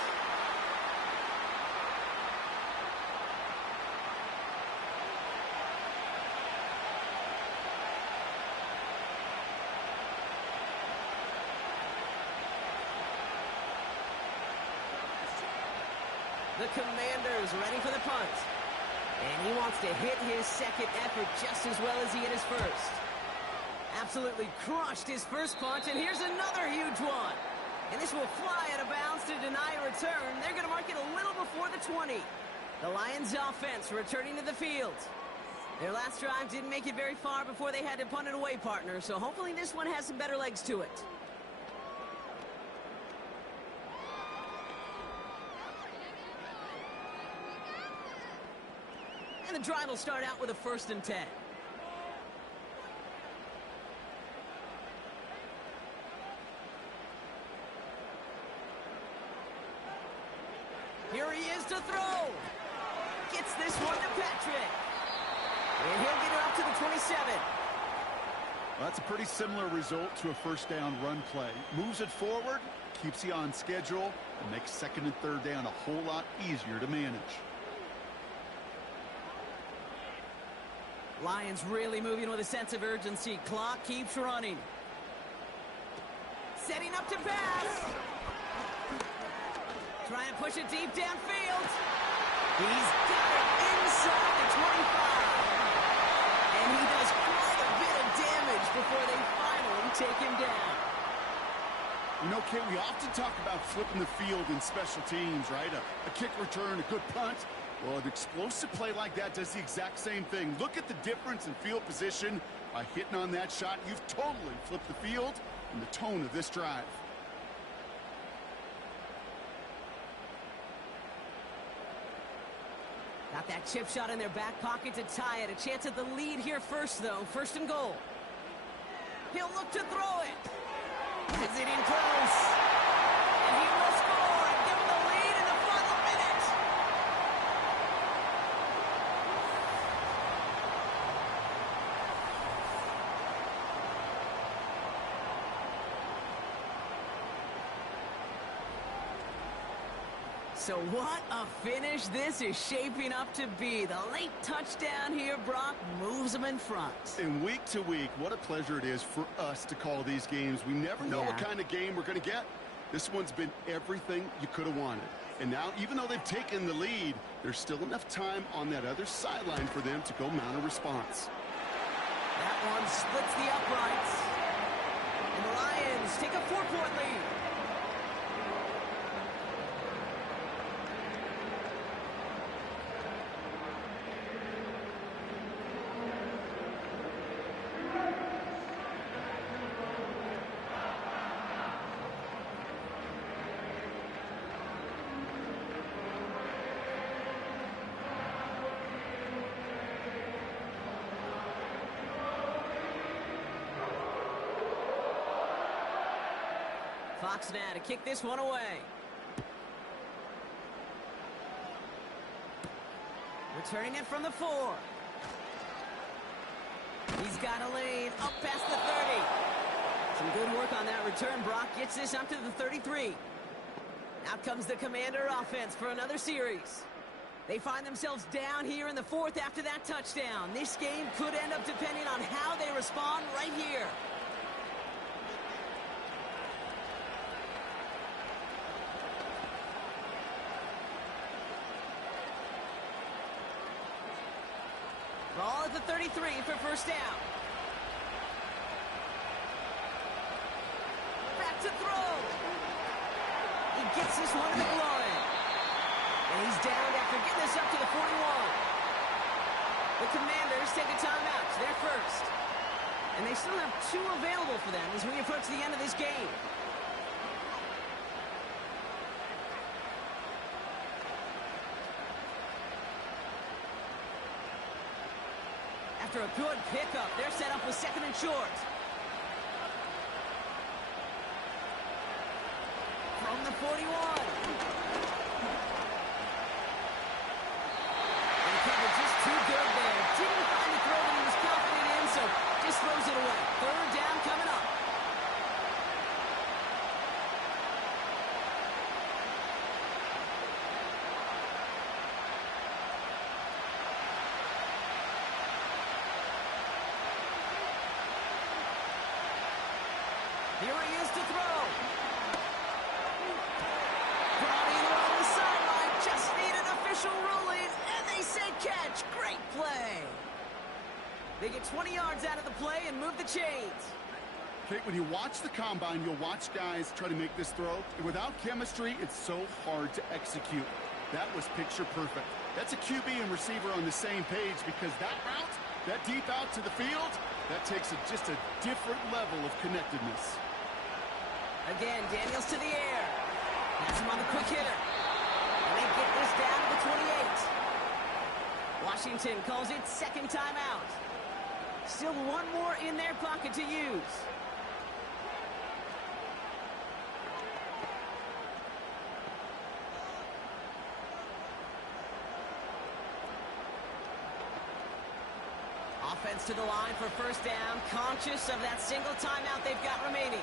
The Commanders ready for the punt. And he wants to hit his second effort just as well as he hit his first. Absolutely crushed his first punch, and here's another huge one. And this will fly out of bounds to deny a return. They're going to mark it a little before the 20. The Lions offense returning to the field. Their last drive didn't make it very far before they had to punt it away, partner. So hopefully this one has some better legs to it. And the drive will start out with a 1st and 10. Here he is to throw. Gets this one to Patrick. And he'll get it up to the 27. Well, that's a pretty similar result to a first down run play. Moves it forward, keeps you on schedule, and makes 2nd and 3rd down a whole lot easier to manage. Lions really moving with a sense of urgency. Clock keeps running. Setting up to pass. Trying to push it deep downfield. He's got it inside the 25. And he does quite a bit of damage before they finally take him down. You know, Kate, we often talk about flipping the field in special teams, right? A kick return, a good punt. Well, an explosive play like that does the exact same thing. Look at the difference in field position. By hitting on that shot, you've totally flipped the field and the tone of this drive. Got that chip shot in their back pocket to tie it. A chance at the lead here first, though. 1st and goal. He'll look to throw it. Is it in close? And he will score and give him the lead in the final minute. So what a finish this is shaping up to be. The late touchdown here, Brock, moves them in front. And week to week, what a pleasure it is for us to call these games. We never know what kind of game we're going to get. This one's been everything you could have wanted. And now, even though they've taken the lead, there's still enough time on that other sideline for them to go mount a response. That one splits the uprights. And the Lions take a 4-point lead. Fox now to kick this one away. Returning it from the 4. He's got a lane up past the 30. Some good work on that return. Brock gets this up to the 33. Out comes the Commander offense for another series. They find themselves down here in the 4th after that touchdown. This game could end up depending on how they respond right here. Ball at the 33 for 1st down. Back to throw. He gets this one to McLaurin. And he's down after getting this up to the 41. The Commanders take a timeout. They're first. And they still have 2 available for them as we approach the end of this game. After a good pickup, they're set up with 2nd and short. From the 41. And the coverage is too good there. Didn't find the throw that he was confident in, so just throws it away. 3rd down coming up. Here he is to throw. Brought in on the sideline. Just need an official ruling, and they say catch. Great play. They get 20 yards out of the play and move the chains. Kate, when you watch the combine, you'll watch guys try to make this throw. And without chemistry, it's so hard to execute. That was picture perfect. That's a QB and receiver on the same page because that route, that deep out to the field, that takes just a different level of connectedness. Again, Daniels to the air. Has him on the quick hitter. And they get this down to the 28. Washington calls it second timeout. Still one more in their pocket to use. Offense to the line for first down, conscious of that single timeout they've got remaining.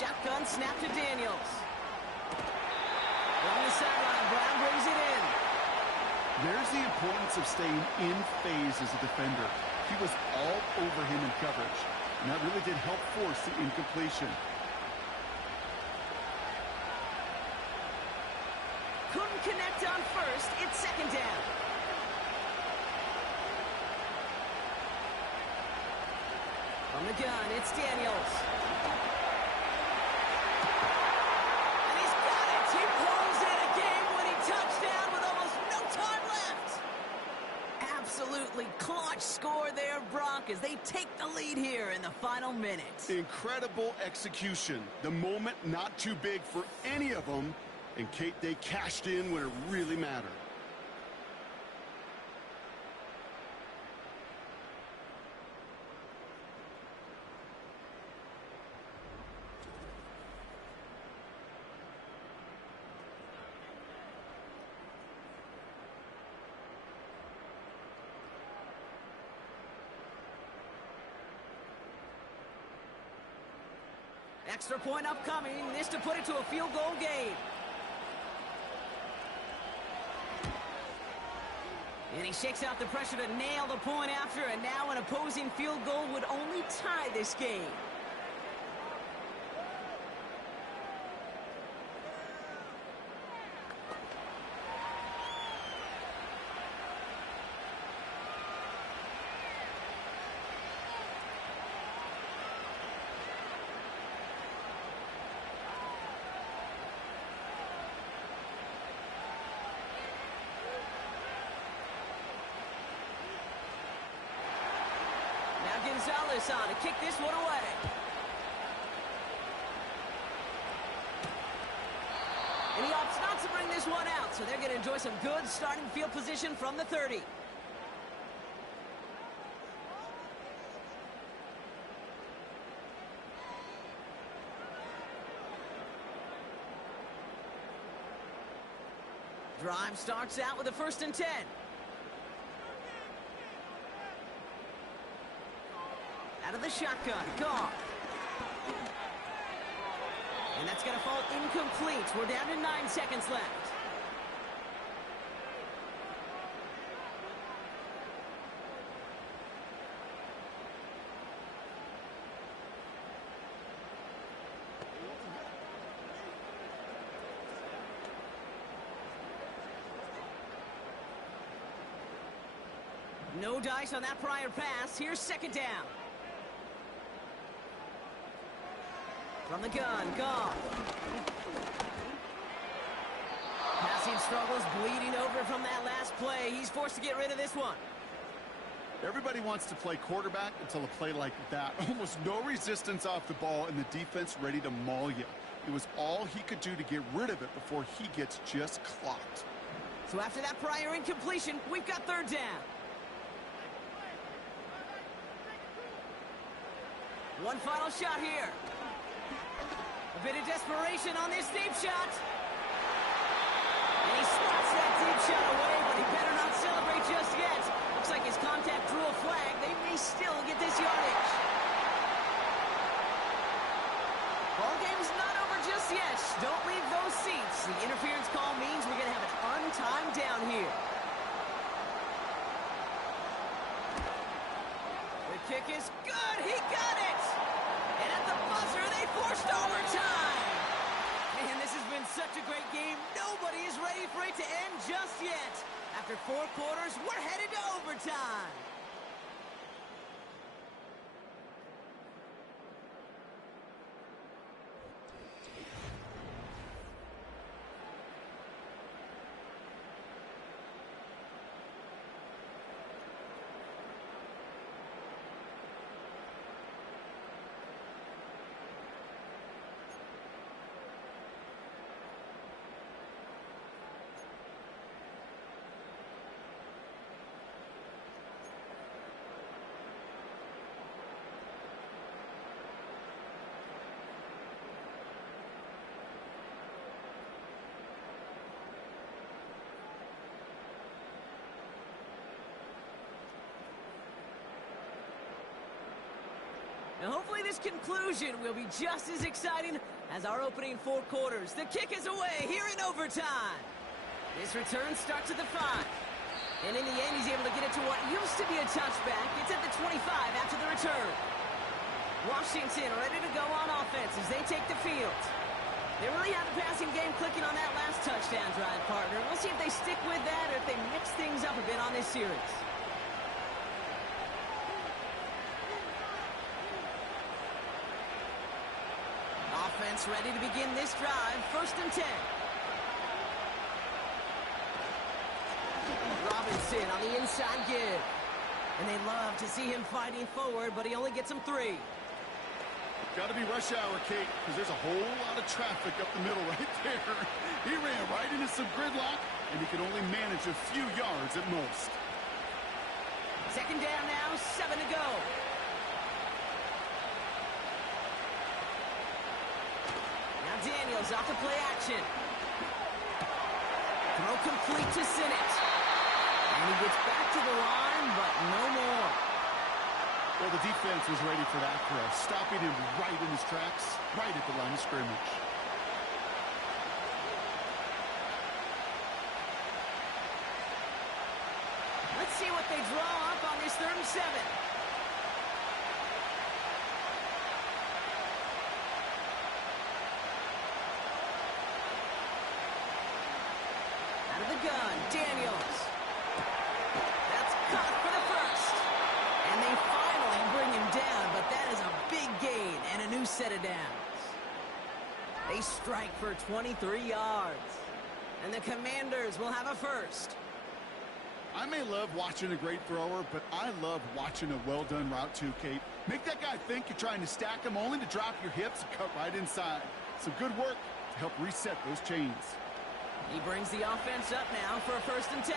Shotgun snap to Daniels. On the sideline, Brown brings it in. There's the importance of staying in phase as a defender. He was all over him in coverage, and that really did help force the incompletion. Couldn't connect on first. It's second down. From the gun, it's Daniels. And he's got it. He pulls in a game-winning touchdown with almost no time left. Absolutely clutch score there, Brock, as they take the lead here in the final minute. Incredible execution. The moment not too big for any of them. And Kate, they cashed in when it really mattered. Extra point upcoming. This to put it to a field goal game. And he shakes out the pressure to nail the point after, and now an opposing field goal would only tie this game. Gonzalez on to kick this one away. And he opts not to bring this one out, so they're going to enjoy some good starting field position from the 30. Drive starts out with a 1st and 10. Out of the shotgun, Goff. And that's going to fall incomplete. We're down to 9 seconds left. No dice on that prior pass. Here's second down. From the gun, Goff. Passing struggles, bleeding over from that last play. He's forced to get rid of this one. Everybody wants to play quarterback until a play like that. Almost no resistance off the ball and the defense ready to maul you. It was all he could do to get rid of it before he gets just clocked. So after that prior incompletion, we've got third down. One final shot here. A bit of desperation on this deep shot. And he swats that deep shot away, but he better not celebrate just yet. Looks like his contact drew a flag. They may still get this yardage. Ball game's not over just yet. Don't leave those seats. The interference call means we're going to have an untimed down here. The kick is good. He got it. And at the buzzer, they forced overtime. Man, this has been such a great game. Nobody is ready for it to end just yet. After 4 quarters, we're headed to overtime. Now, hopefully this conclusion will be just as exciting as our opening 4 quarters. The kick is away here in overtime. This return starts at the 5. And in the end, he's able to get it to what used to be a touchback. It's at the 25 after the return. Washington ready to go on offense as they take the field. They really have the passing game clicking on that last touchdown drive, partner. We'll see if they stick with that or if they mix things up a bit on this series. Offense ready to begin this drive. 1st and 10. Robinson on the inside give. And they love to see him fighting forward, but he only gets them 3. Got to be rush hour, Kate, because there's a whole lot of traffic up the middle right there. He ran right into some gridlock, and he could only manage a few yards at most. 2nd down now, 7 to go. Daniels off the play action. Throw complete to Sinnott. And he gets back to the line, but no more. Well, the defense was ready for that throw, stopping him right in his tracks, right at the line of scrimmage. Let's see what they draw up on this 3rd and 7. Gun, Daniels. That's caught for the 1st. And they finally bring him down, but that is a big gain and a new set of downs. They strike for 23 yards. And the Commanders will have a 1st. I may love watching a great thrower, but I love watching a well-done route too, Kate. Make that guy think you're trying to stack him only to drop your hips and cut right inside. Some good work to help reset those chains. He brings the offense up now for a 1st and 10.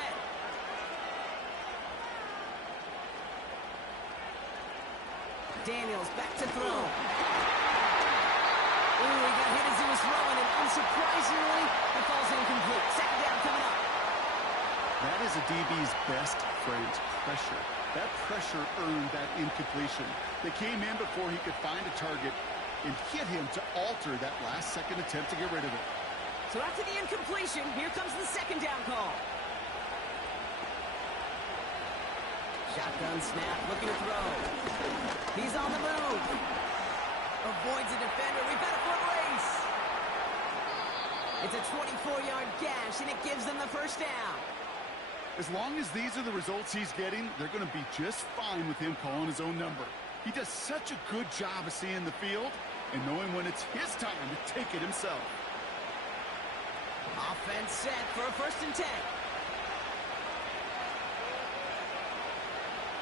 Daniels back to throw. Ooh, he got hit as he was throwing, and unsurprisingly, it falls incomplete. 2nd down coming up. That is a DB's best friend, pressure. That pressure earned that incompletion. They came in before he could find a target and hit him to alter that last-second attempt to get rid of it. So after the incompletion, here comes the 2nd down call. Shotgun snap, looking to throw. He's on the move. Avoids a defender. We've got a foot race. It's a 24-yard gash, and it gives them the 1st down. As long as these are the results he's getting, they're going to be just fine with him calling his own number. He does such a good job of seeing the field and knowing when it's his time to take it himself. Offense set for a 1st and 10.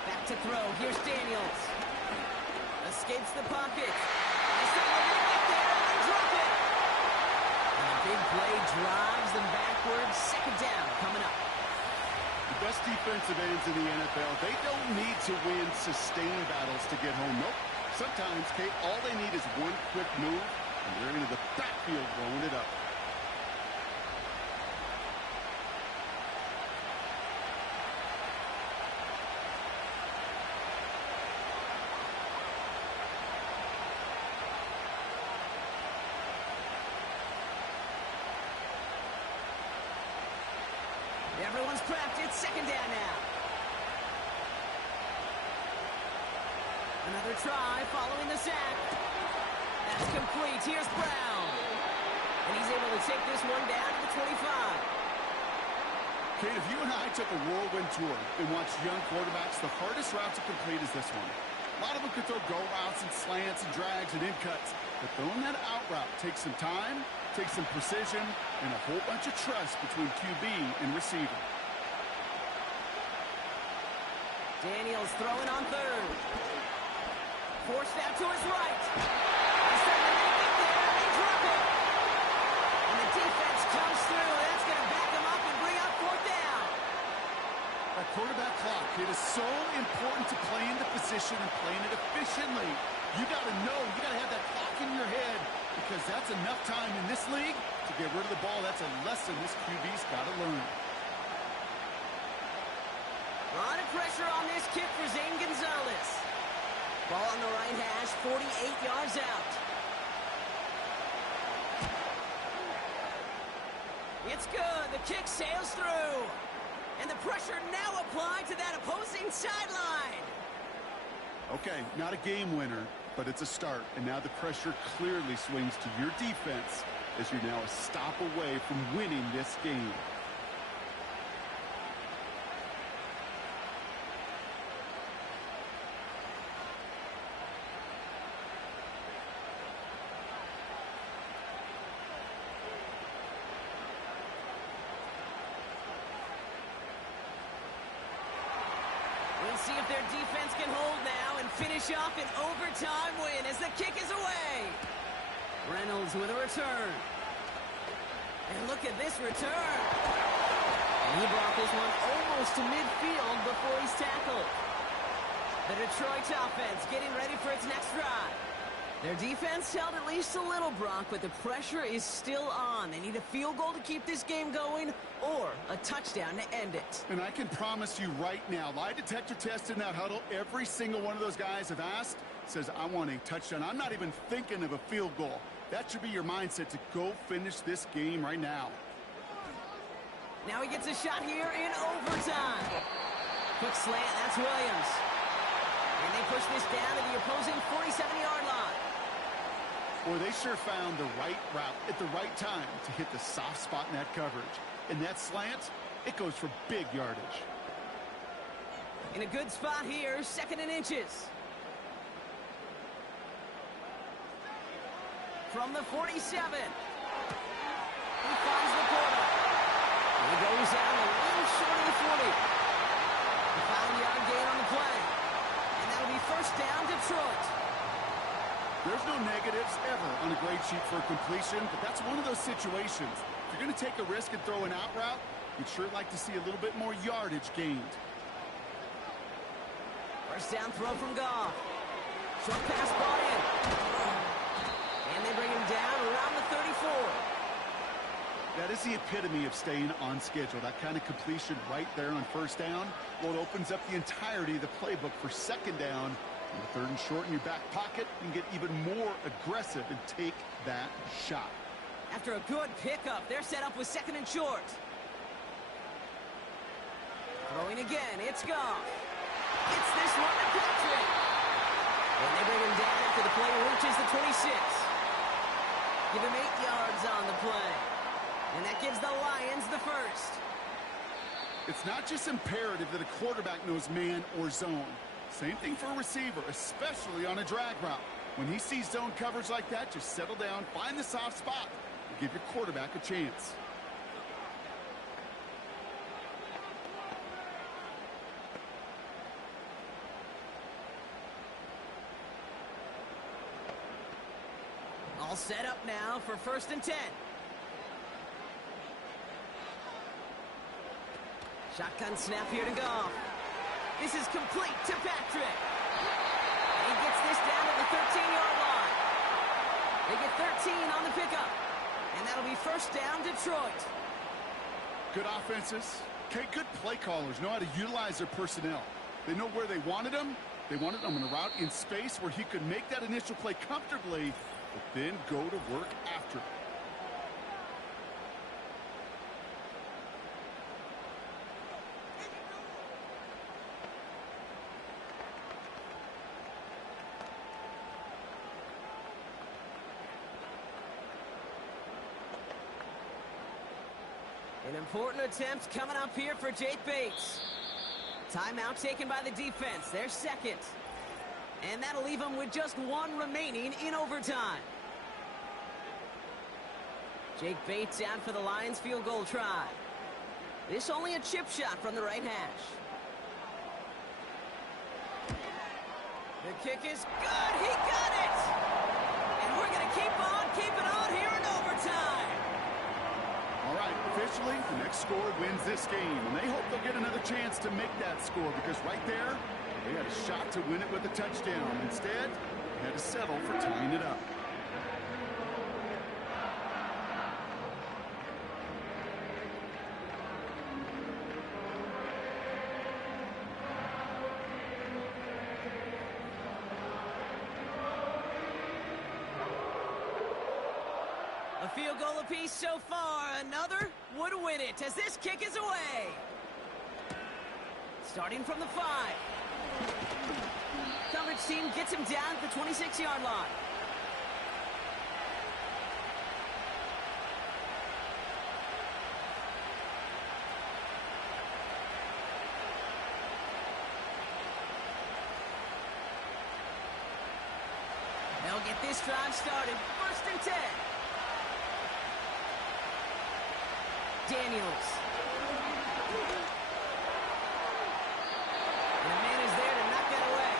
Back to throw. Here's Daniels. Escapes the pocket. He's going to get there and drop it. And a big play drives them backwards. 2nd down coming up. The best defensive ends in the NFL, they don't need to win sustained battles to get home. Nope. Sometimes, Kate, all they need is one quick move, and they're into the backfield blowing it up. Everyone's prepped. It's 2nd down now. Another try following the sack. That's complete. Here's Brown. And he's able to take this one down to the 25. Kate, if you and I took a whirlwind tour and watched young quarterbacks, the hardest route to complete is this one. A lot of them could throw go routes and slants and drags and in cuts, but throwing that out route takes some time, takes some precision, and a whole bunch of trust between QB and receiver. Daniels throwing on third. Forced out to his right. He's starting to make it there, and they drop it. And the defense comes through, and that's going to back him up and bring up fourth down. That quarterback clock, it is so important to playing the position and playing it efficiently. You got to know, you got to have that clock in your head because that's enough time in this league to get rid of the ball. That's a lesson this QB's got to learn. A lot of pressure on this kick for Zane Gonzalez. Ball on the right hash, 48 yards out. It's good. The kick sails through. And the pressure now applied to that opposing sideline. Okay, not a game winner, but it's a start. And now the pressure clearly swings to your defense as you're now a stop away from winning this game. We'll see if their defense can hold now and finish off an overtime win as the kick is away. Reynolds with a return. And look at this return. And he brought this one almost to midfield before he's tackled. The Detroit offense getting ready for its next drive. Their defense held at least a little, Brock, but the pressure is still on. They need a field goal to keep this game going or a touchdown to end it. And I can promise you right now, lie detector test in that huddle, every single one of those guys have asked says, I want a touchdown. I'm not even thinking of a field goal. That should be your mindset to go finish this game right now. Now he gets a shot here in overtime. Quick slant, that's Williams. And they push this down to the opposing 47-yard line. Boy, they sure found the right route at the right time to hit the soft spot in that coverage. And that slant, it goes for big yardage. In a good spot here, 2nd and inches. From the 47. He finds the corner. He goes out a little short of the 40. A 5-yard gain on the play. And that'll be first down, Detroit. There's no negatives ever on a grade sheet for a completion, but that's one of those situations. If you're going to take a risk and throw an out route, you'd sure like to see a little bit more yardage gained. First down throw from Goff. Short pass brought in. And they bring him down around the 34. That is the epitome of staying on schedule. That kind of completion right there on first down. Well, it opens up the entirety of the playbook for second down. On the 3rd and short in your back pocket, you can get even more aggressive and take that shot. After a good pickup, they're set up with 2nd and short. Throwing again, it's Goff. It's this one to Patrick. And they bring him down after the play reaches the 26. Give him 8 yards on the play. And that gives the Lions the first. It's not just imperative that a quarterback knows man or zone. Same thing for a receiver, especially on a drag route. When he sees zone coverage like that, just settle down, find the soft spot, and give your quarterback a chance. All set up now for 1st and 10. Shotgun snap here to Goff. This is complete to Patrick. And he gets this down to the 13-yard line. They get 13 on the pickup. And that'll be first down, Detroit. Good offenses. Okay, good play callers know how to utilize their personnel. They know where they wanted them. They wanted them on a route in space where he could make that initial play comfortably, but then go to work after it. An important attempt coming up here for Jake Bates. Timeout taken by the defense, their second. And that'll leave them with just one remaining in overtime. Jake Bates out for the Lions field goal try. This only a chip shot from the right hash. The kick is good. He got it. And we're going to keep on keeping on here in overtime. All right, officially, the next score wins this game. And they hope they'll get another chance to make that score because right there, they had a shot to win it with a touchdown. Instead, they had to settle for tying it up. A field goal apiece so far. Another would win it as this kick is away. Starting from the 5. Coverage team gets him down at the 26-yard line. They'll get this drive started. 1st and 10. Daniels. And the man is there to knock that away.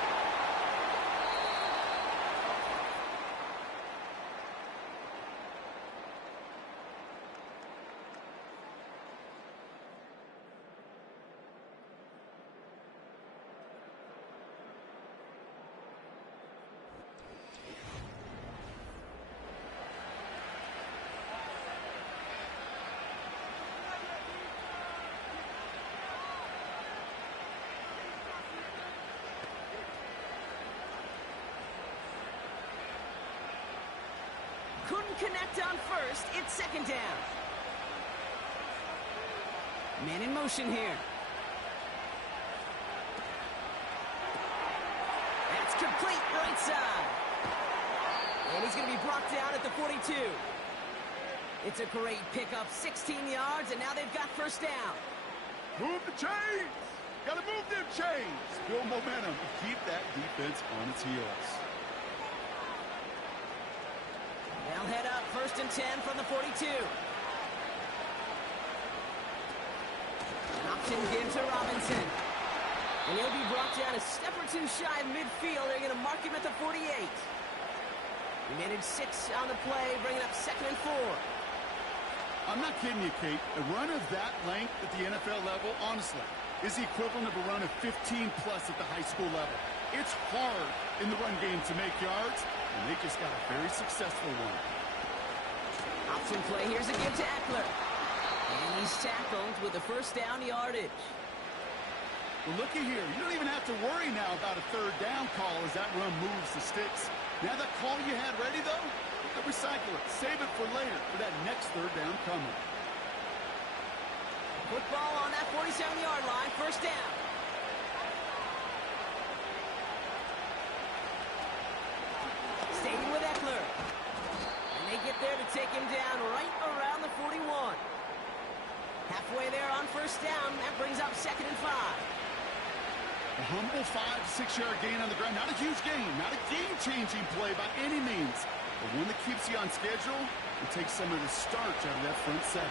Couldn't connect on 1st. It's 2nd down. Man in motion here. That's complete right side. And he's going to be brought down at the 42. It's a great pickup, 16 yards, and now they've got 1st down. Move the chains! Got to move them chains! Build momentum and keep that defense on its heels. They'll head up 1st and 10 from the 42. An option given to Robinson. And he'll be brought down a step or two shy of midfield. They're going to mark him at the 48. He managed 6 on the play, bringing up 2nd and 4. I'm not kidding you, Kate. A run of that length at the NFL level, honestly, is the equivalent of a run of 15-plus at the high school level. It's hard in the run game to make yards, and they just got a very successful one. Option play. Here's a give to Eckler. And he's tackled with the 1st down yardage. Well, looky here. You don't even have to worry now about a 3rd down call as that run moves the sticks. Now that call you had ready, though, you can recycle it. Save it for later for that next 3rd down coming. Football on that 47-yard line. 1st down. Staying with Eckler. And they get there to take him down right around the 41. Halfway there on 1st down. That brings up 2nd and 5. A humble 5 to 6 yard gain on the ground. Not a huge gain. Not a game-changing play by any means. But one that keeps you on schedule and takes some of the starch out of that front 7.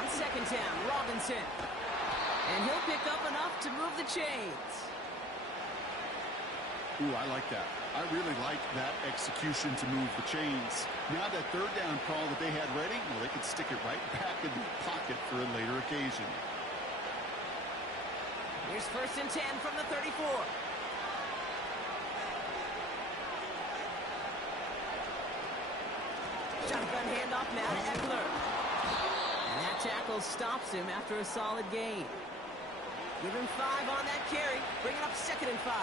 On 2nd down, Robinson. And he'll pick up enough to move the chains. Ooh, I like that. I really like that execution to move the chains. Now that 3rd down call that they had ready, well, they could stick it right back in the pocket for a later occasion. Here's 1st and 10 from the 34. Shotgun handoff now to Eckler. And that tackle stops him after a solid gain. Give him 5 on that carry, bringing up 2nd and 5.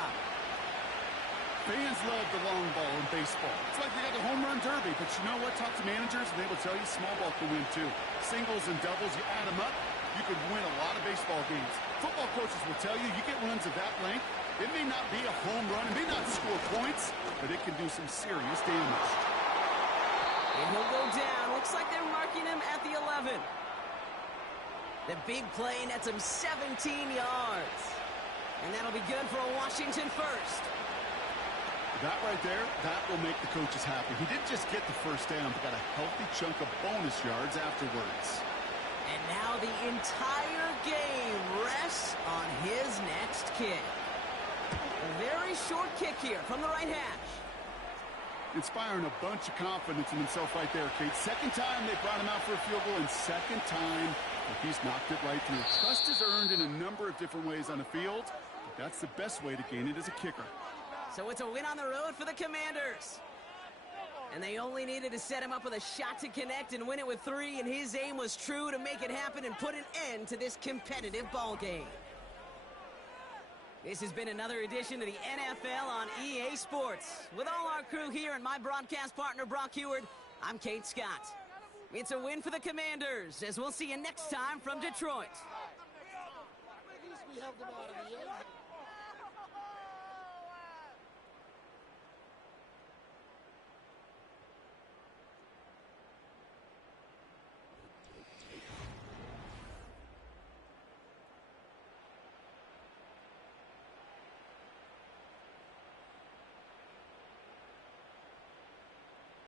Fans love the long ball in baseball. It's like they got the home run derby, but you know what? Talk to managers, and they will tell you small ball can win too. Singles and doubles, you add them up, you could win a lot of baseball games. Football coaches will tell you, you get runs of that length, it may not be a home run, it may not score points, but it can do some serious damage. And he'll go down. Looks like they're marking him at the 11. The big play nets him 17 yards. And that'll be good for a Washington first. That right there, that will make the coaches happy. He didn't just get the first down, but got a healthy chunk of bonus yards afterwards. And now the entire game rests on his next kick. A very short kick here from the right hash. Inspiring a bunch of confidence in himself right there, Kate. Second time they brought him out for a field goal, and second time he's knocked it right through. Trust is earned in a number of different ways on the field, but that's the best way to gain it as a kicker. So it's a win on the road for the Commanders. And they only needed to set him up with a shot to connect and win it with 3, and his aim was true to make it happen and put an end to this competitive ball game. This has been another edition of the NFL on EA Sports. With all our crew here and my broadcast partner, Brock Heward, I'm Kate Scott. It's a win for the Commanders, as we'll see you next time from Detroit. At least we have them out of the end.